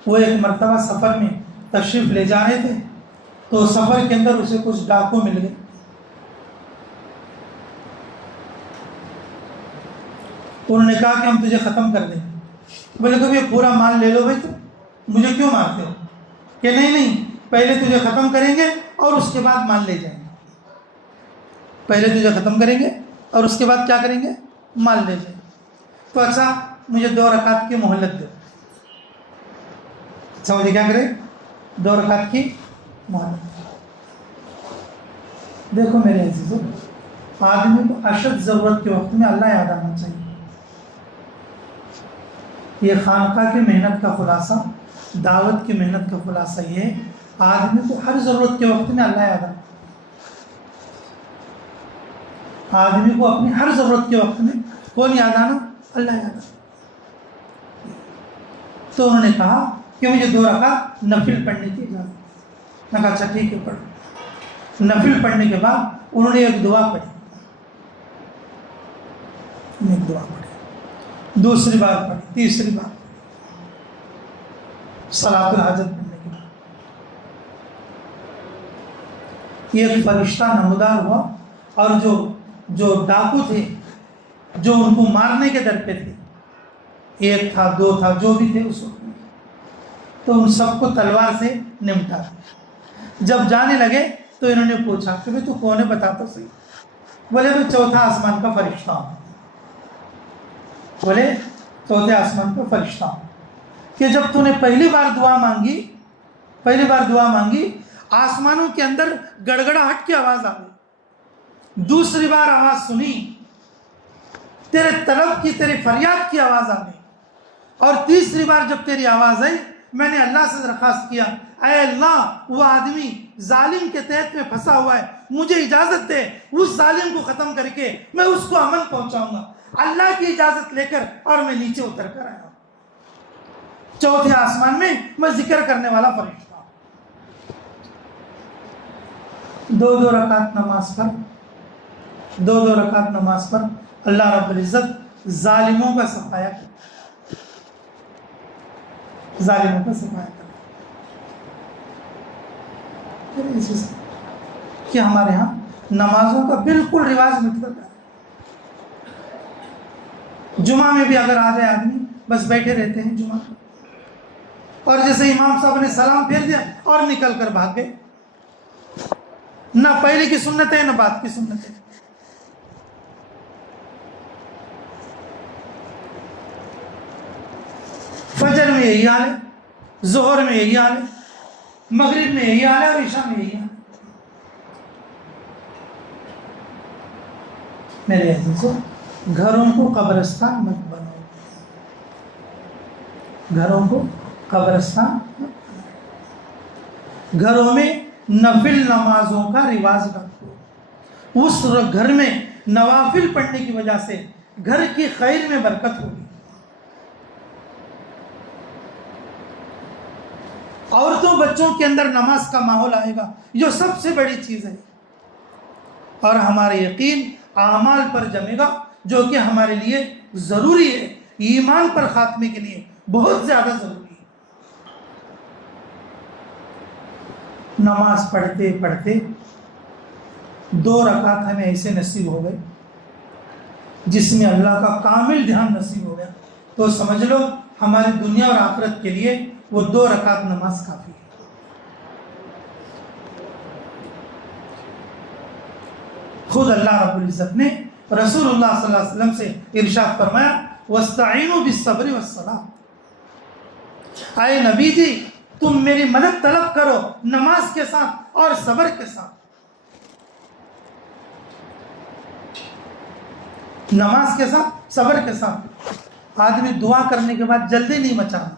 وہ ایک مرتبہ سفر میں تشریف لے جا رہے تھے تو سفر کے اندر اسے کچھ ڈاکو مل گئے. انہوں نے کہا کہ ہم تجھے ختم کر دیں. بولے کہ یہ پورا مال لے لو بھائی، تو مجھے کیوں مارتے ہو؟ کہ نہیں پہلے تجھے ختم کریں گے اور اس کے بعد مال لے جائیں گے. پہلے تجھے ختم کریں گے اور اس کے بعد کیا کریں گے؟ مال لے جائیں گے. تو اچھا مجھے 2 رکعت کی مہلت دو. اچھا مجھے کیا کرے؟ 2 رکعت کی مہلت. دیکھو میرے عزیزو، آدمی کو اشد ضرورت کے وقت میں اللہ یاد آنا چاہیے. یہ خانقاہ کی محنت کا خلاصہ، دعوت کی محنت کا خلاصہ یہ ہے، آدمی کو ہر ضرورت کے وقت میں اللہ یاد آنا. آدمی کو اپنی ہر ضرورت کے وقت میں کون یاد آنا؟ اللہ یاد آنا. تو انہوں نے کہا کہ مجھے 2 رکعت نفل پڑھنے کی اجازت. میں کہا اچھا ٹھیک ہے پڑھو. نفل پڑھنے کے بعد انہوں نے ایک دعا پڑھی، دوسری بار پڑھی، تیسری بار صلاۃ الحاجت پڑھنے کے بعد ایک فرشتہ نمودار ہوا، اور جو ڈاکو تھے جو ان کو مارنے کے در پہ تھے، 1 تھا 2 تھا جو بھی تھے اس وقت میں، تو ان سب کو تلوار سے نمٹا. جب جانے لگے تو انہوں نے پوچھا کہ بھئی تو کون ہے، بتا تو صحیح. بولے میں 4تھا آسمان کا فرشتہ ہوں. بولے 4تھے آسمان کا فرشتہ ہوں. کہ جب تو نے پہلی بار دعا مانگی آسمانوں کے اندر گڑگڑاہٹ کی آواز آ گئی. دوسری بار آواز سنی، تیرے طلب کی، تیرے فریاد کی آواز آ گئی. اور تیسری بار جب تیری آواز آئی، میں نے اللہ سے درخواست کیا، اے اللہ وہ آدمی ظالم کے تحت میں پھنسا ہوا ہے، مجھے اجازت دے اس ظالم کو ختم کر کے میں اس کو امن پہنچاؤں گا. اللہ کی اجازت لے کر اور میں نیچے اتر کر آیا ہوں. 4تھے آسمان میں میں ذکر کرنے والا فرشتہ ہوں. 2 رکعت نماز پر اللہ رب العزت ظالموں کا صفایا کرتا. کہ ہمارے ہاں نمازوں کا بالکل رواج مٹ گیا. جمعہ میں بھی اگر آ جائے آدمی بس بیٹھے رہتے ہیں جمعہ، اور جیسے امام صاحب نے سلام پھیر دیا اور نکل کر بھاگ گئے. نہ پہلے کی سنت ہے نہ بعد کی سنت ہے. فجر میں یہی حال ہے، ظہر میں یہی حال ہے، مغرب میں یہی حال ہے، اور عشاء میں یہی حال ہے. میرے عزیزو، گھروں کو قبرستان مت بناؤ. گھروں کو قبرستان مت بناؤ. گھروں میں نفل نمازوں کا رواج رکھو. اس گھر میں نوافل پڑھنے کی وجہ سے گھر کی خیر میں برکت ہوگی. عورتوں بچوں کے اندر نماز کا ماحول آئے گا، جو سب سے بڑی چیز ہے. اور ہمارا یقین اعمال پر جمے گا، جو کہ ہمارے لیے ضروری ہے، ایمان پر خاتمے کے لیے بہت زیادہ ضروری ہے. نماز پڑھتے پڑھتے 2 رکعت ہمیں ایسے نصیب ہو گئے جس میں اللہ کا کامل دھیان نصیب ہو گیا، تو سمجھ لو ہماری دنیا اور آخرت کے لیے وہ 2 رکعت نماز کافی ہے. خود اللہ رب العزت نے رسول اللہ صلی اللہ علیہ وسلم سے ارشاد فرمایا، وَاسْتَعِينُوا بِالصَّبْرِ وَالصَّلَاةِ. اے نبی جی تم میری مدد طلب کرو نماز کے ساتھ اور صبر کے ساتھ. نماز کے ساتھ، صبر کے ساتھ. آدمی دعا کرنے کے بعد جلدی نہیں مچانا.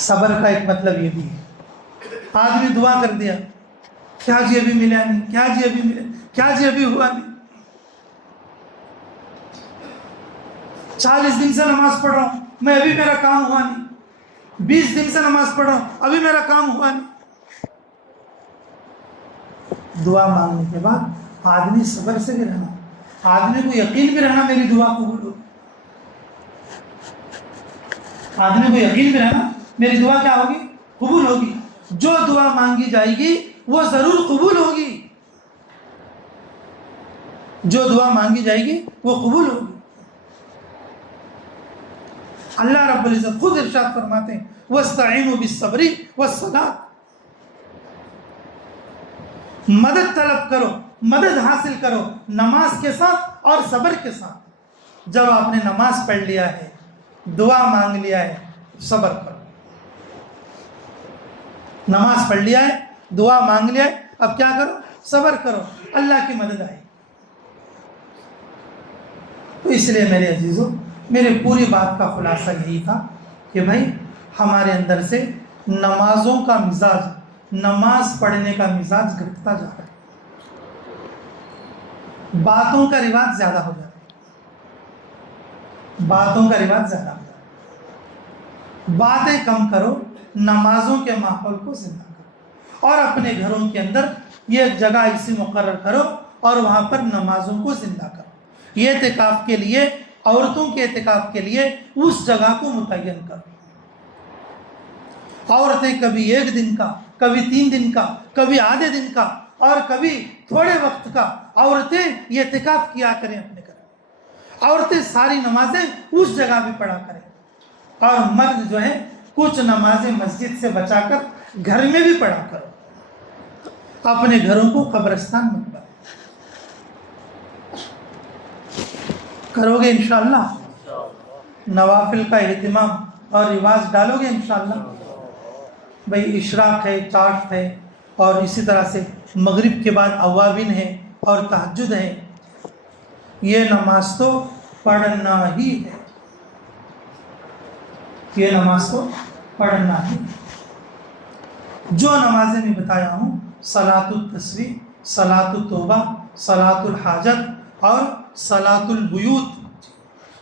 صبر کا ایک مطلب یہ بھی ہے، آدمی دعا کر دیا، کیا جی ابھی ملا نہیں، کیا جی ابھی ملا، کیا جی ابھی ہوا نہیں. 40 دن سے نماز پڑھ رہا ہوں میں، ابھی میرا کام ہوا نہیں. 20 دن سے نماز پڑھ رہا ہوں ابھی میرا کام ہوا نہیں. دعا مانگنے کے بعد آدمی صبر سے بھی رہنا، آدمی کو یقین بھی رہنا میری دعا قبول ہوگی. آدمی کو یقین بھی رہنا میری دعا کیا ہوگی؟ قبول ہوگی. جو دعا مانگی جائے گی وہ ضرور قبول ہوگی. جو دعا مانگی جائے گی وہ قبول ہوگی. اللہ رب العزت خود ارشاد فرماتے ہیں، وَاسْتَعِينُوا بِالصَّبْرِ وَالصَّلَاةِ. مدد طلب کرو، مدد حاصل کرو نماز کے ساتھ اور صبر کے ساتھ. جب آپ نے نماز پڑھ لیا ہے، دعا مانگ لیا ہے، صبر کرو. نماز پڑھ لیا ہے، دعا مانگ لیا ہے، اب کیا کرو؟ صبر کرو، اللہ کی مدد آئے. تو اس لیے میرے عزیزوں، میرے پوری بات کا خلاصہ یہی تھا کہ بھائی ہمارے اندر سے نمازوں کا مزاج، نماز پڑھنے کا مزاج گھٹتا جا رہا ہے. باتوں کا رواج زیادہ ہو جاتا ہے، باتوں کا رواج زیادہ ہو جاتا ہے. باتیں کم کرو، نمازوں کے ماحول کو زندہ کرو، اور اپنے گھروں کے اندر یہ جگہ ایسی مقرر کرو اور وہاں پر نمازوں کو زندہ کرو. یہ اعتکاف کے لیے، عورتوں کے اعتکاف کے لیے اس جگہ کو متعین کرو. عورتیں کبھی 1 دن کا، کبھی 3 دن کا، کبھی آدھے دن کا، اور کبھی تھوڑے وقت کا عورتیں یہ اعتکاف کیا کریں اپنے گھر میں. عورتیں ساری نمازیں اس جگہ بھی پڑھا کریں، اور مرد جو ہے کچھ نمازیں مسجد سے بچا کر گھر میں بھی پڑھا کرو. اپنے گھروں کو قبرستان مت بناؤ. کرو گے انشاءاللہ؟ نوافل کا اہتمام اور رواج ڈالو گے انشاءاللہ؟ بھئی اشراق ہے، چاشت ہے، اور اسی طرح سے مغرب کے بعد اوابین ہے اور تہجد ہے. یہ نماز تو پڑھنا ہی ہے، یہ نماز تو پڑھنا ہی ہے. جو نمازیں میں بتایا ہوں، صلاۃ التسبیح، صلاۃ التوبہ، صلاۃ الحاجت اور صلاۃ البیوت،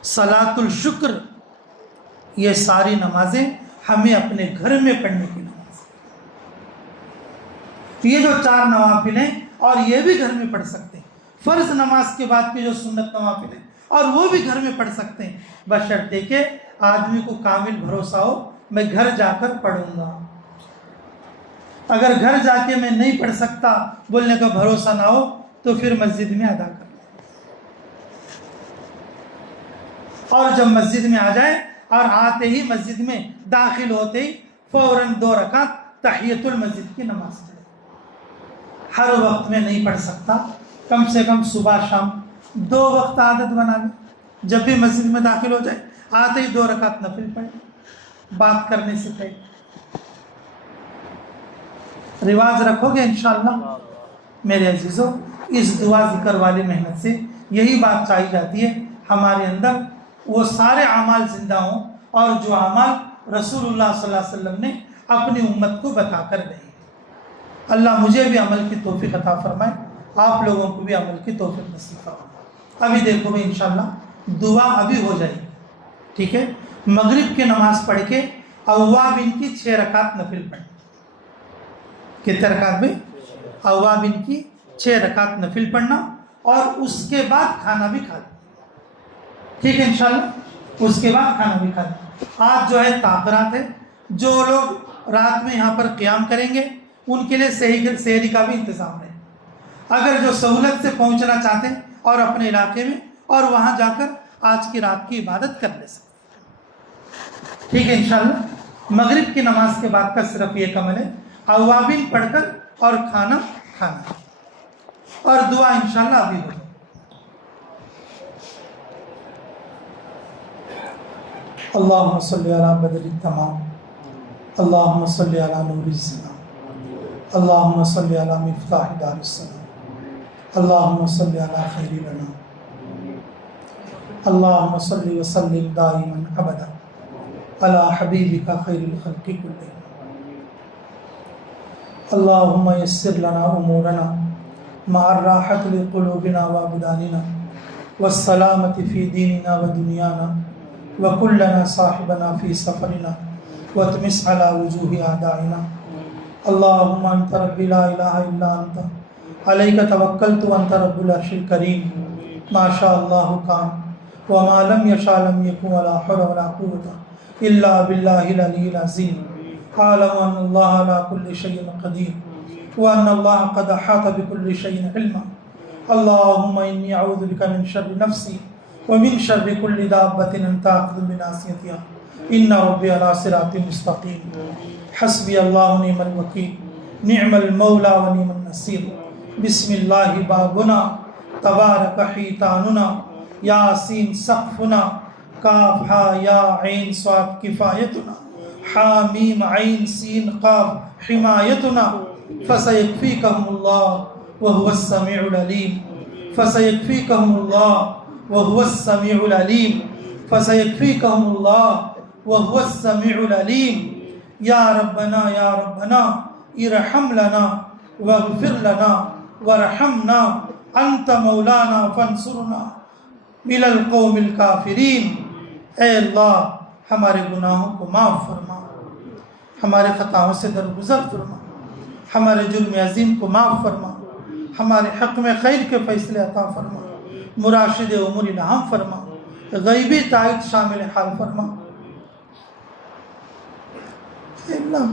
صلاۃ الشکر، یہ ساری نمازیں ہمیں اپنے گھر میں پڑھنے کی نماز. یہ جو 4 نوافل ہیں، اور یہ بھی گھر میں پڑھ سکتے ہیں. فرض نماز کے بعد کی جو سنت نوافل ہیں، اور وہ بھی گھر میں پڑھ سکتے ہیں، بشرطے کہ آدمی کو کامل بھروسہ ہو میں گھر جا کر پڑھوں گا. اگر گھر جا کے میں نہیں پڑھ سکتا بولنے کا بھروسہ نہ ہو تو پھر مسجد میں ادا کر لیں. اور جب مسجد میں آ جائے اور آتے ہی مسجد میں داخل ہوتے ہی فوراً 2 رکعت تحیۃ المسجد کی نماز پڑھے. ہر وقت میں نہیں پڑھ سکتا، کم سے کم صبح شام 2 وقت عادت بنا لیں. جب بھی مسجد میں داخل ہو جائے آتے ہی 2 رکعت نفل پڑھیں، بات کرنے سے پہلے. رواج رکھو گے انشاءاللہ؟ میرے عزیزوں، اس دعا ذکر والی محنت سے یہی بات چاہی جاتی ہے، ہمارے اندر وہ سارے اعمال زندہ ہوں، اور جو اعمال رسول اللہ صلی اللہ علیہ وسلم نے اپنی امت کو بتا کر گئے. اللہ مجھے بھی عمل کی توفیق عطا فرمائے، آپ لوگوں کو بھی عمل کی توفیق نصیب فرمائے. ابھی دیکھو بھائی انشاءاللہ دعا ابھی ہو جائے گی، ٹھیک ہے؟ مغرب کی نماز پڑھ کے اوابین کی 6 رکعت نفل پڑھیں. کتنے رکعت میں؟ اوابین کی 6 رکعت نفل پڑھنا، اور اس کے بعد کھانا بھی کھا لیں. ٹھیک ہے انشاءاللہ؟ اس کے بعد کھانا بھی کھا لیں. آج جو ہے تاخیرات ہے، جو لوگ رات میں یہاں پر قیام کریں گے ان کے لیے سحری کا بھی انتظام ہے. اگر جو سہولت سے پہنچنا چاہتے ہیں اور اپنے علاقے میں، اور وہاں جا کر آج کی رات کی عبادت کر لے سکتے. ٹھیک ہے انشاءاللہ؟ مغرب کی نماز کے بعد کا صرف یہ عمل ہے، اوابین پڑھ کر اور کھانا کھانا، اور دعا انشاءاللہ ابھی ہو. اللہم صلی علی بدر التمام، اللہم صلی علی نور السلام، اللہم صلی علی مفتاح دار السلام، اللہم صلی علی خیر الانام، اللہم صلی وسلم دائما ابدا علی حبیبک خیر الخلق کلہم. اللہم یسر لنا امورنا مع الراحة لقلوبنا وابداننا والسلامة في ديننا ودنيانا وكلنا صاحبنا في سفرنا واتمس على وجوه أعدائنا. اللهم أنت ربي لا إله إلا أنت عليك توكلت وأنت رب العرش الكريم. ما شاء الله كان وما لم يشاء لم يكن ولا حول ولا قوة إلا بالله العلي العظيم. أعلم أن الله على كل شيء قدير وأن الله قد أحاط بكل شيء علما. اللهم إني أعوذ بك من شر نفسي ومن شر كل دابة أنت آخذ بناصيتها إن ربي على صراط مستقيم. حسبي الله ونعم الوكيل، نعم المولى ونعم النصير. بسم الله بابنا، تبارك حيتاننا، ياسين سقفنا، کاف ہا یا عین صاد کفایتنا، حامیم عین سین قاف حمایتنا. فسيكفيكهم الله وهو السميع العليم فسيكفيكهم الله وهو السميع العليم فسيكفيكهم الله وهو السميع العليم یا ربنا ارحم لنا واغفر لنا وارحمنا انت مولانا فانصرنا من القوم الکافرین۔ اے اللہ ہمارے گناہوں کو معاف فرما، ہمارے خطاؤں سے درگزر فرما، ہمارے جرم عظیم کو معاف فرما، ہمارے حق میں خیر کے فیصلے عطا فرما، مراشد امور الہام فرما، غیبی تائید شامل حال فرما۔ اے اللہ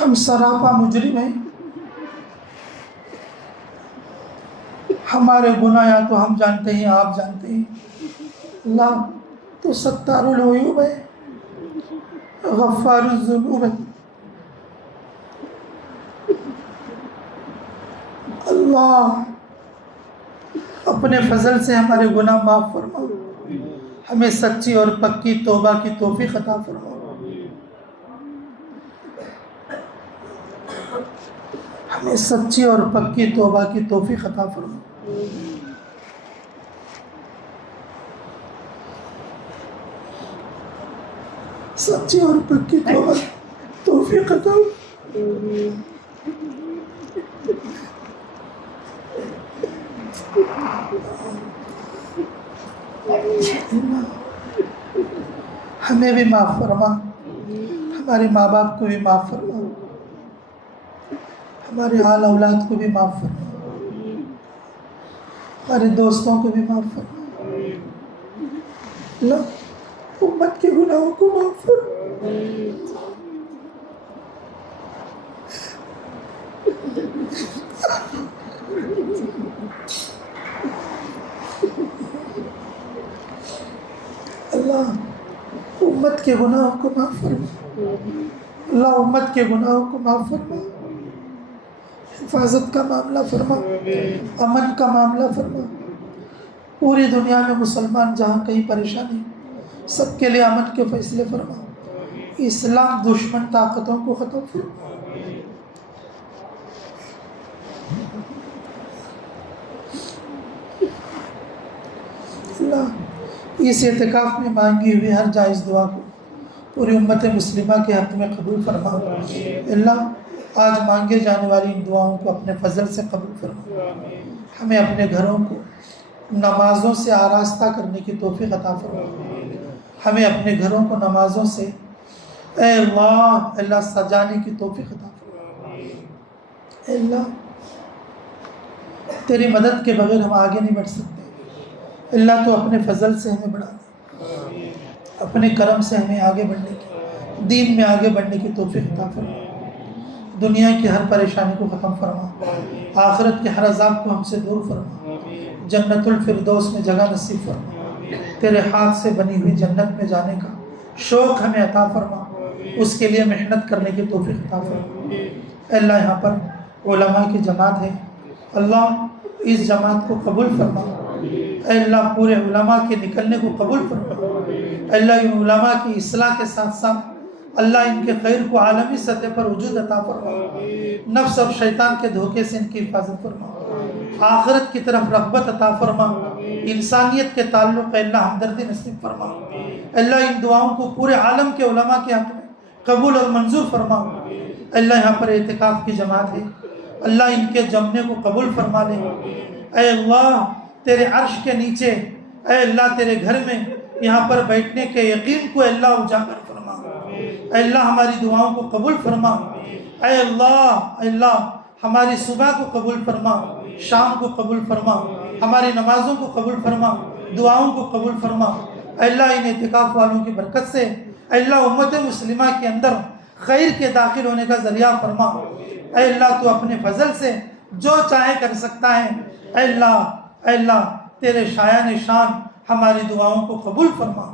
ہم سراپا مجرم ہیں، ہمارے گناہ یا تو ہم جانتے ہیں آپ جانتے ہیں۔ اللہ تو ستار العیوب ہے، غفار الذنوب ہے۔ اللہ اپنے فضل سے ہمارے گناہ معاف فرما، ہمیں سچی اور پکی توبہ کی توفیق عطا فرما۔ ہمیں سچی اور پکی توبہ کی توفیق عطا فرما۔ سچی اور پکی توبہ توفیق عطا ہمیں بھی معاف فرما، ہمارے ماں باپ کو بھی معاف فرما، ہمارے آل اولاد کو بھی معاف فرما، ہمارے دوستوں کو بھی معاف فرما۔ اللہ امت کے گناہوں کو معاف فرما۔ اللہ امت کے گناہوں کو معاف فرما، اللہ امت کے گناہوں کو معاف فرما، حفاظت کا معاملہ فرما، امن کا معاملہ فرما۔ پوری دنیا میں مسلمان جہاں کہیں پریشانی، سب کے لیے امن کے فیصلے فرما، اسلام دشمن طاقتوں کو ختم فرما۔ اللہ اس اعتکاف میں مانگی ہوئی ہر جائز دعا کو پوری امت مسلمہ کے حق میں قبول فرما۔ اللہ آج مانگے جانے والی ان دعاؤں کو اپنے فضل سے قبول فرما، ہمیں اپنے گھروں کو نمازوں سے آراستہ کرنے کی توفیق عطا فرما، ہمیں اپنے گھروں کو نمازوں سے اے اللہ سجانے کی توفیق عطا فرما۔ اے اللہ تیری مدد کے بغیر ہم آگے نہیں بڑھ سکتے، اللہ تو اپنے فضل سے ہمیں بڑھا دے، اپنے کرم سے ہمیں آگے بڑھنے کی، دین میں آگے بڑھنے کی توفیق عطا فرما، دنیا کی ہر پریشانی کو ختم فرما، آخرت کے ہر عذاب کو ہم سے دور فرما، جنت الفردوس میں جگہ نصیب فرما، تیرے ہاتھ سے بنی ہوئی جنت میں جانے کا شوق ہمیں عطا فرما، اس کے لیے محنت کرنے کی توفیق عطا فرما۔ اے اللہ یہاں پر علماء کی جماعت ہے، اللہ اس جماعت کو قبول فرما، اے اللہ پورے علماء کے نکلنے کو قبول فرما، اے اللہ ان علماء کی اصلاح کے ساتھ ساتھ اللہ ان کے خیر کو عالمی سطح پر وجود عطا فرما، نفس اور شیطان کے دھوکے سے ان کی حفاظت فرما، آخرت کی طرف رغبت عطا فرما، انسانیت کے تعلق اے اللہ ہمدردی نصیب فرما۔ اے اللہ ان دعاؤں کو پورے عالم کے علماء کے حق میں قبول اور منظور فرما۔ اے اللہ یہاں پر اعتکاف کی جماعت ہے، اللہ ان کے جمنے کو قبول فرما لے۔ اے اللہ تیرے عرش کے نیچے، اے اللہ تیرے گھر میں یہاں پر بیٹھنے کے یقین کو اللہ اجاگر فرما، اے اللہ ہماری دعاؤں کو قبول فرما، اے اللہ ہماری صبح کو قبول فرما، شام کو قبول فرما، ہماری نمازوں کو قبول فرما، دعاؤں کو قبول فرما۔ اے اللہ ان اعتکاف والوں کی برکت سے اے اللہ امت مسلمہ کے اندر خیر کے داخل ہونے کا ذریعہ فرما۔ اے اللہ تو اپنے فضل سے جو چاہے کر سکتا ہے، اے اللہ تیرے شایان شان ہماری دعاؤں کو قبول فرما۔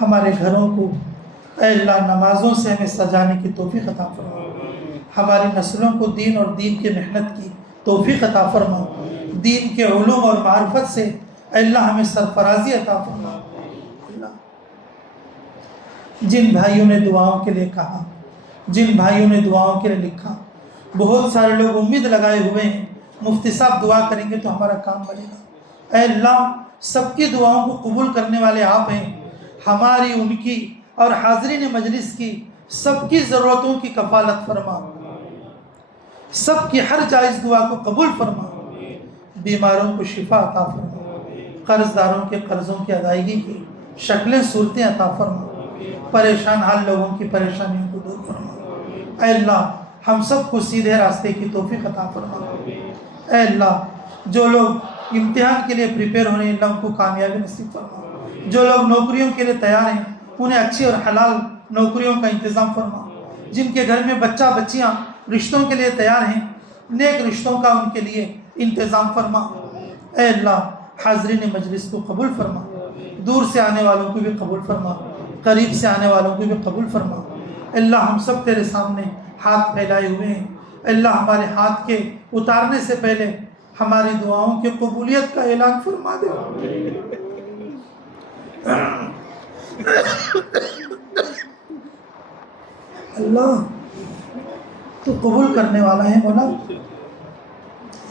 ہمارے گھروں کو اے اللہ نمازوں سے ہمیں سجانے کی توفیق عطا فرما، ہماری نسلوں کو دین اور دین کی محنت کی توفیق عطا فرما، دین کے علوم اور معرفت سے اے اللہ ہمیں سرفرازی عطا فرما۔ جن بھائیوں نے دعاؤں کے لیے کہا جن بھائیوں نے دعاؤں کے لیے لکھا، بہت سارے لوگ امید لگائے ہوئے ہیں مفتی صاحب دعا کریں گے تو ہمارا کام بنے گا۔ اے اللہ، سب کی دعاؤں کو قبول کرنے والے آپ ہیں، ہماری، ان کی اور حاضرین مجلس کی سب کی ضرورتوں کی کفالت فرما، سب کی ہر جائز دعا کو قبول فرما، بیماروں کو شفا عطا فرما، قرض داروں کے قرضوں کی ادائیگی کی شکلیں صورتیں عطا فرما، پریشان حال لوگوں کی پریشانیوں کو دور فرما۔ اے اللہ، ہم سب کو سیدھے راستے کی توفیق عطا فرما۔ اے اللہ، جو لوگ امتحان کے لیے پریپیئر ہونے، اللہ ان کو کامیابی نصیب فرما۔ جو لوگ نوکریوں کے لیے تیار ہیں، انہیں اچھی اور حلال نوکریوں کا انتظام فرما۔ جن کے گھر میں بچہ بچیاں رشتوں کے لیے تیار ہیں، نیک رشتوں کا ان کے لیے انتظام فرما۔ اے اللہ، حاضرین مجلس کو قبول فرما، دور سے آنے والوں کو بھی قبول فرما، قریب سے آنے والوں کو بھی قبول فرما۔ اللہ، ہم سب تیرے سامنے ہاتھ پھیلائے ہوئے ہیں۔ اللہ، ہمارے ہاتھ کے اتارنے سے پہلے ہماری دعاؤں کی قبولیت کا اعلان فرما دے۔ اللہ، تو قبول کرنے والا ہے مولا۔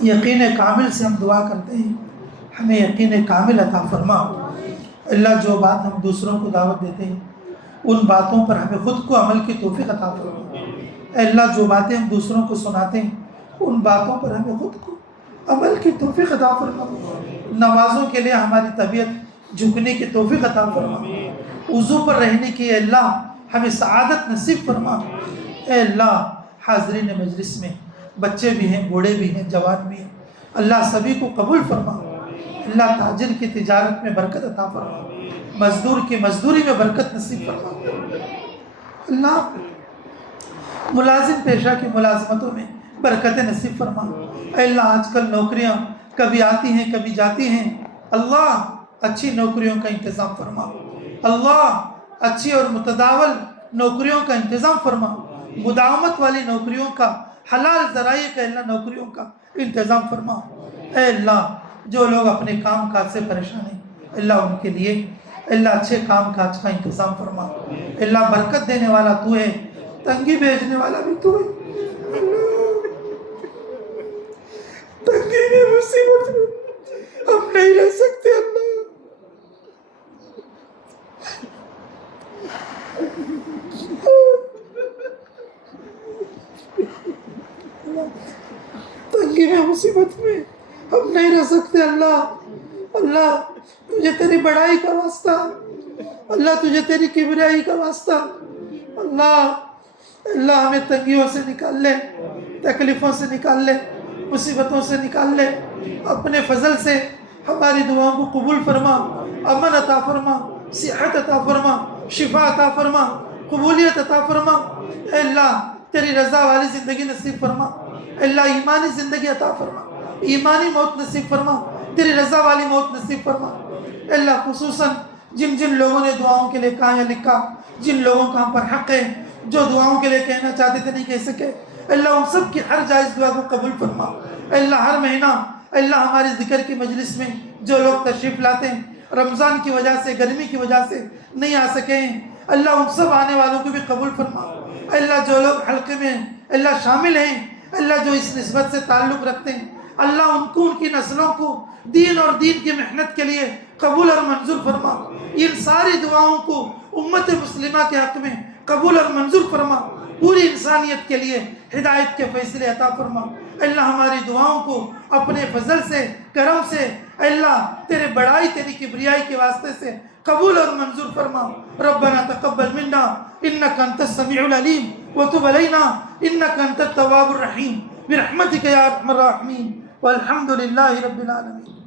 یقین کامل سے ہم دعا کرتے ہیں، ہمیں یقین کامل عطا فرما۔ اللہ، جو بات ہم دوسروں کو دعوت دیتے ہیں، ان باتوں پر ہمیں خود کو عمل کی توفیق عطا فرما۔ اے اللہ، جو باتیں ہم دوسروں کو سناتے ہیں، ان باتوں پر ہمیں خود کو عمل کی توفیق عطا فرما۔ نمازوں کے لیے ہماری طبیعت جھکنے کی توفیق عطا فرما۔ وضو پر رہنے کی اے اللہ ہمیں سعادت نصیب فرما۔ اے اللہ، حاضرین مجلس میں بچے بھی ہیں، بوڑھے بھی ہیں، جوان بھی ہیں، اللہ سبھی کو قبول فرما۔ اللہ، تاجر کی تجارت میں برکت عطا فرما، مزدور کی مزدوری میں برکت نصیب فرما۔ اللہ، ملازم پیشہ کی ملازمتوں میں برکت نصیب فرما۔ اے اللہ، آج کل نوکریاں کبھی آتی ہیں کبھی جاتی ہیں، اللہ اچھی نوکریوں کا انتظام فرما۔ اللہ، اچھی اور متداول نوکریوں کا انتظام فرما، مداومت والی نوکریوں کا، حلال ذرائع کا اللہ نوکریوں کا انتظام فرما۔ اے اللہ، جو لوگ اپنے کام کاج سے پریشان ہیں، اللہ ان کے لیے اللہ اچھے کام کاج کا انتظام فرما۔ اللہ، برکت دینے والا تو ہے، تنگی بھیجنے والا بھی تو ہے۔ تنگی میں، مصیبت میں ہم نہیں رہ سکتے اللہ۔ تنگی میں، مصیبت میں ہم نہیں رہ سکتے اللہ۔ اللہ، تجھے تیری بڑائی کا واسطہ، اللہ تجھے تیری کبریائی کا واسطہ، اللہ اللہ ہمیں تنگیوں سے نکال لے، تکلیفوں سے نکال لے، مصیبتوں سے نکال لے، اپنے فضل سے ہماری دعاؤں کو قبول فرما، امن عطا فرما، صحت عطا فرما، شفا عطا فرما، قبولیت عطا فرما۔ اے اللہ، تیری رضا والی زندگی نصیب فرما۔ اے اللہ، ایمانی زندگی عطا فرما، ایمانی موت نصیب فرما، تیری رضا والی موت نصیب فرما۔ اے اللہ، خصوصاً جن جن لوگوں نے دعاؤں کے لیے کہا یا لکھا، جن لوگوں کا ہم پر حق ہے، جو دعاؤں کے لیے کہنا چاہتے تھے نہیں کہہ سکے، اللہ ان سب کی ہر جائز دعا کو قبول فرما۔ اللہ، ہر مہینہ اللہ ہماری ذکر کی مجلس میں جو لوگ تشریف لاتے ہیں، رمضان کی وجہ سے، گرمی کی وجہ سے نہیں آ سکے ہیں، اللہ ان سب آنے والوں کو بھی قبول فرما۔ اللہ، جو لوگ حلقے میں اللہ شامل ہیں، اللہ جو اس نسبت سے تعلق رکھتے ہیں، اللہ ان کو، ان کی نسلوں کو دین اور دین کی محنت کے لیے قبول اور منظور فرما۔ ان ساری دعاؤں کو امت مسلمہ کے حق میں قبول اور منظور فرما، پوری انسانیت کے لیے ہدایت کے فیصلے عطا فرما۔ اللہ، ہماری دعاؤں کو اپنے فضل سے، کرم سے، اللہ تیرے بڑائی، تیری کبریائی کے واسطے سے قبول اور منظور فرما۔ ربنا تقبل منا انك انت السميع العليم وتب علينا انك انت التواب الرحيم برحمتك يا ارحم الراحمين والحمد لله رب العالمين۔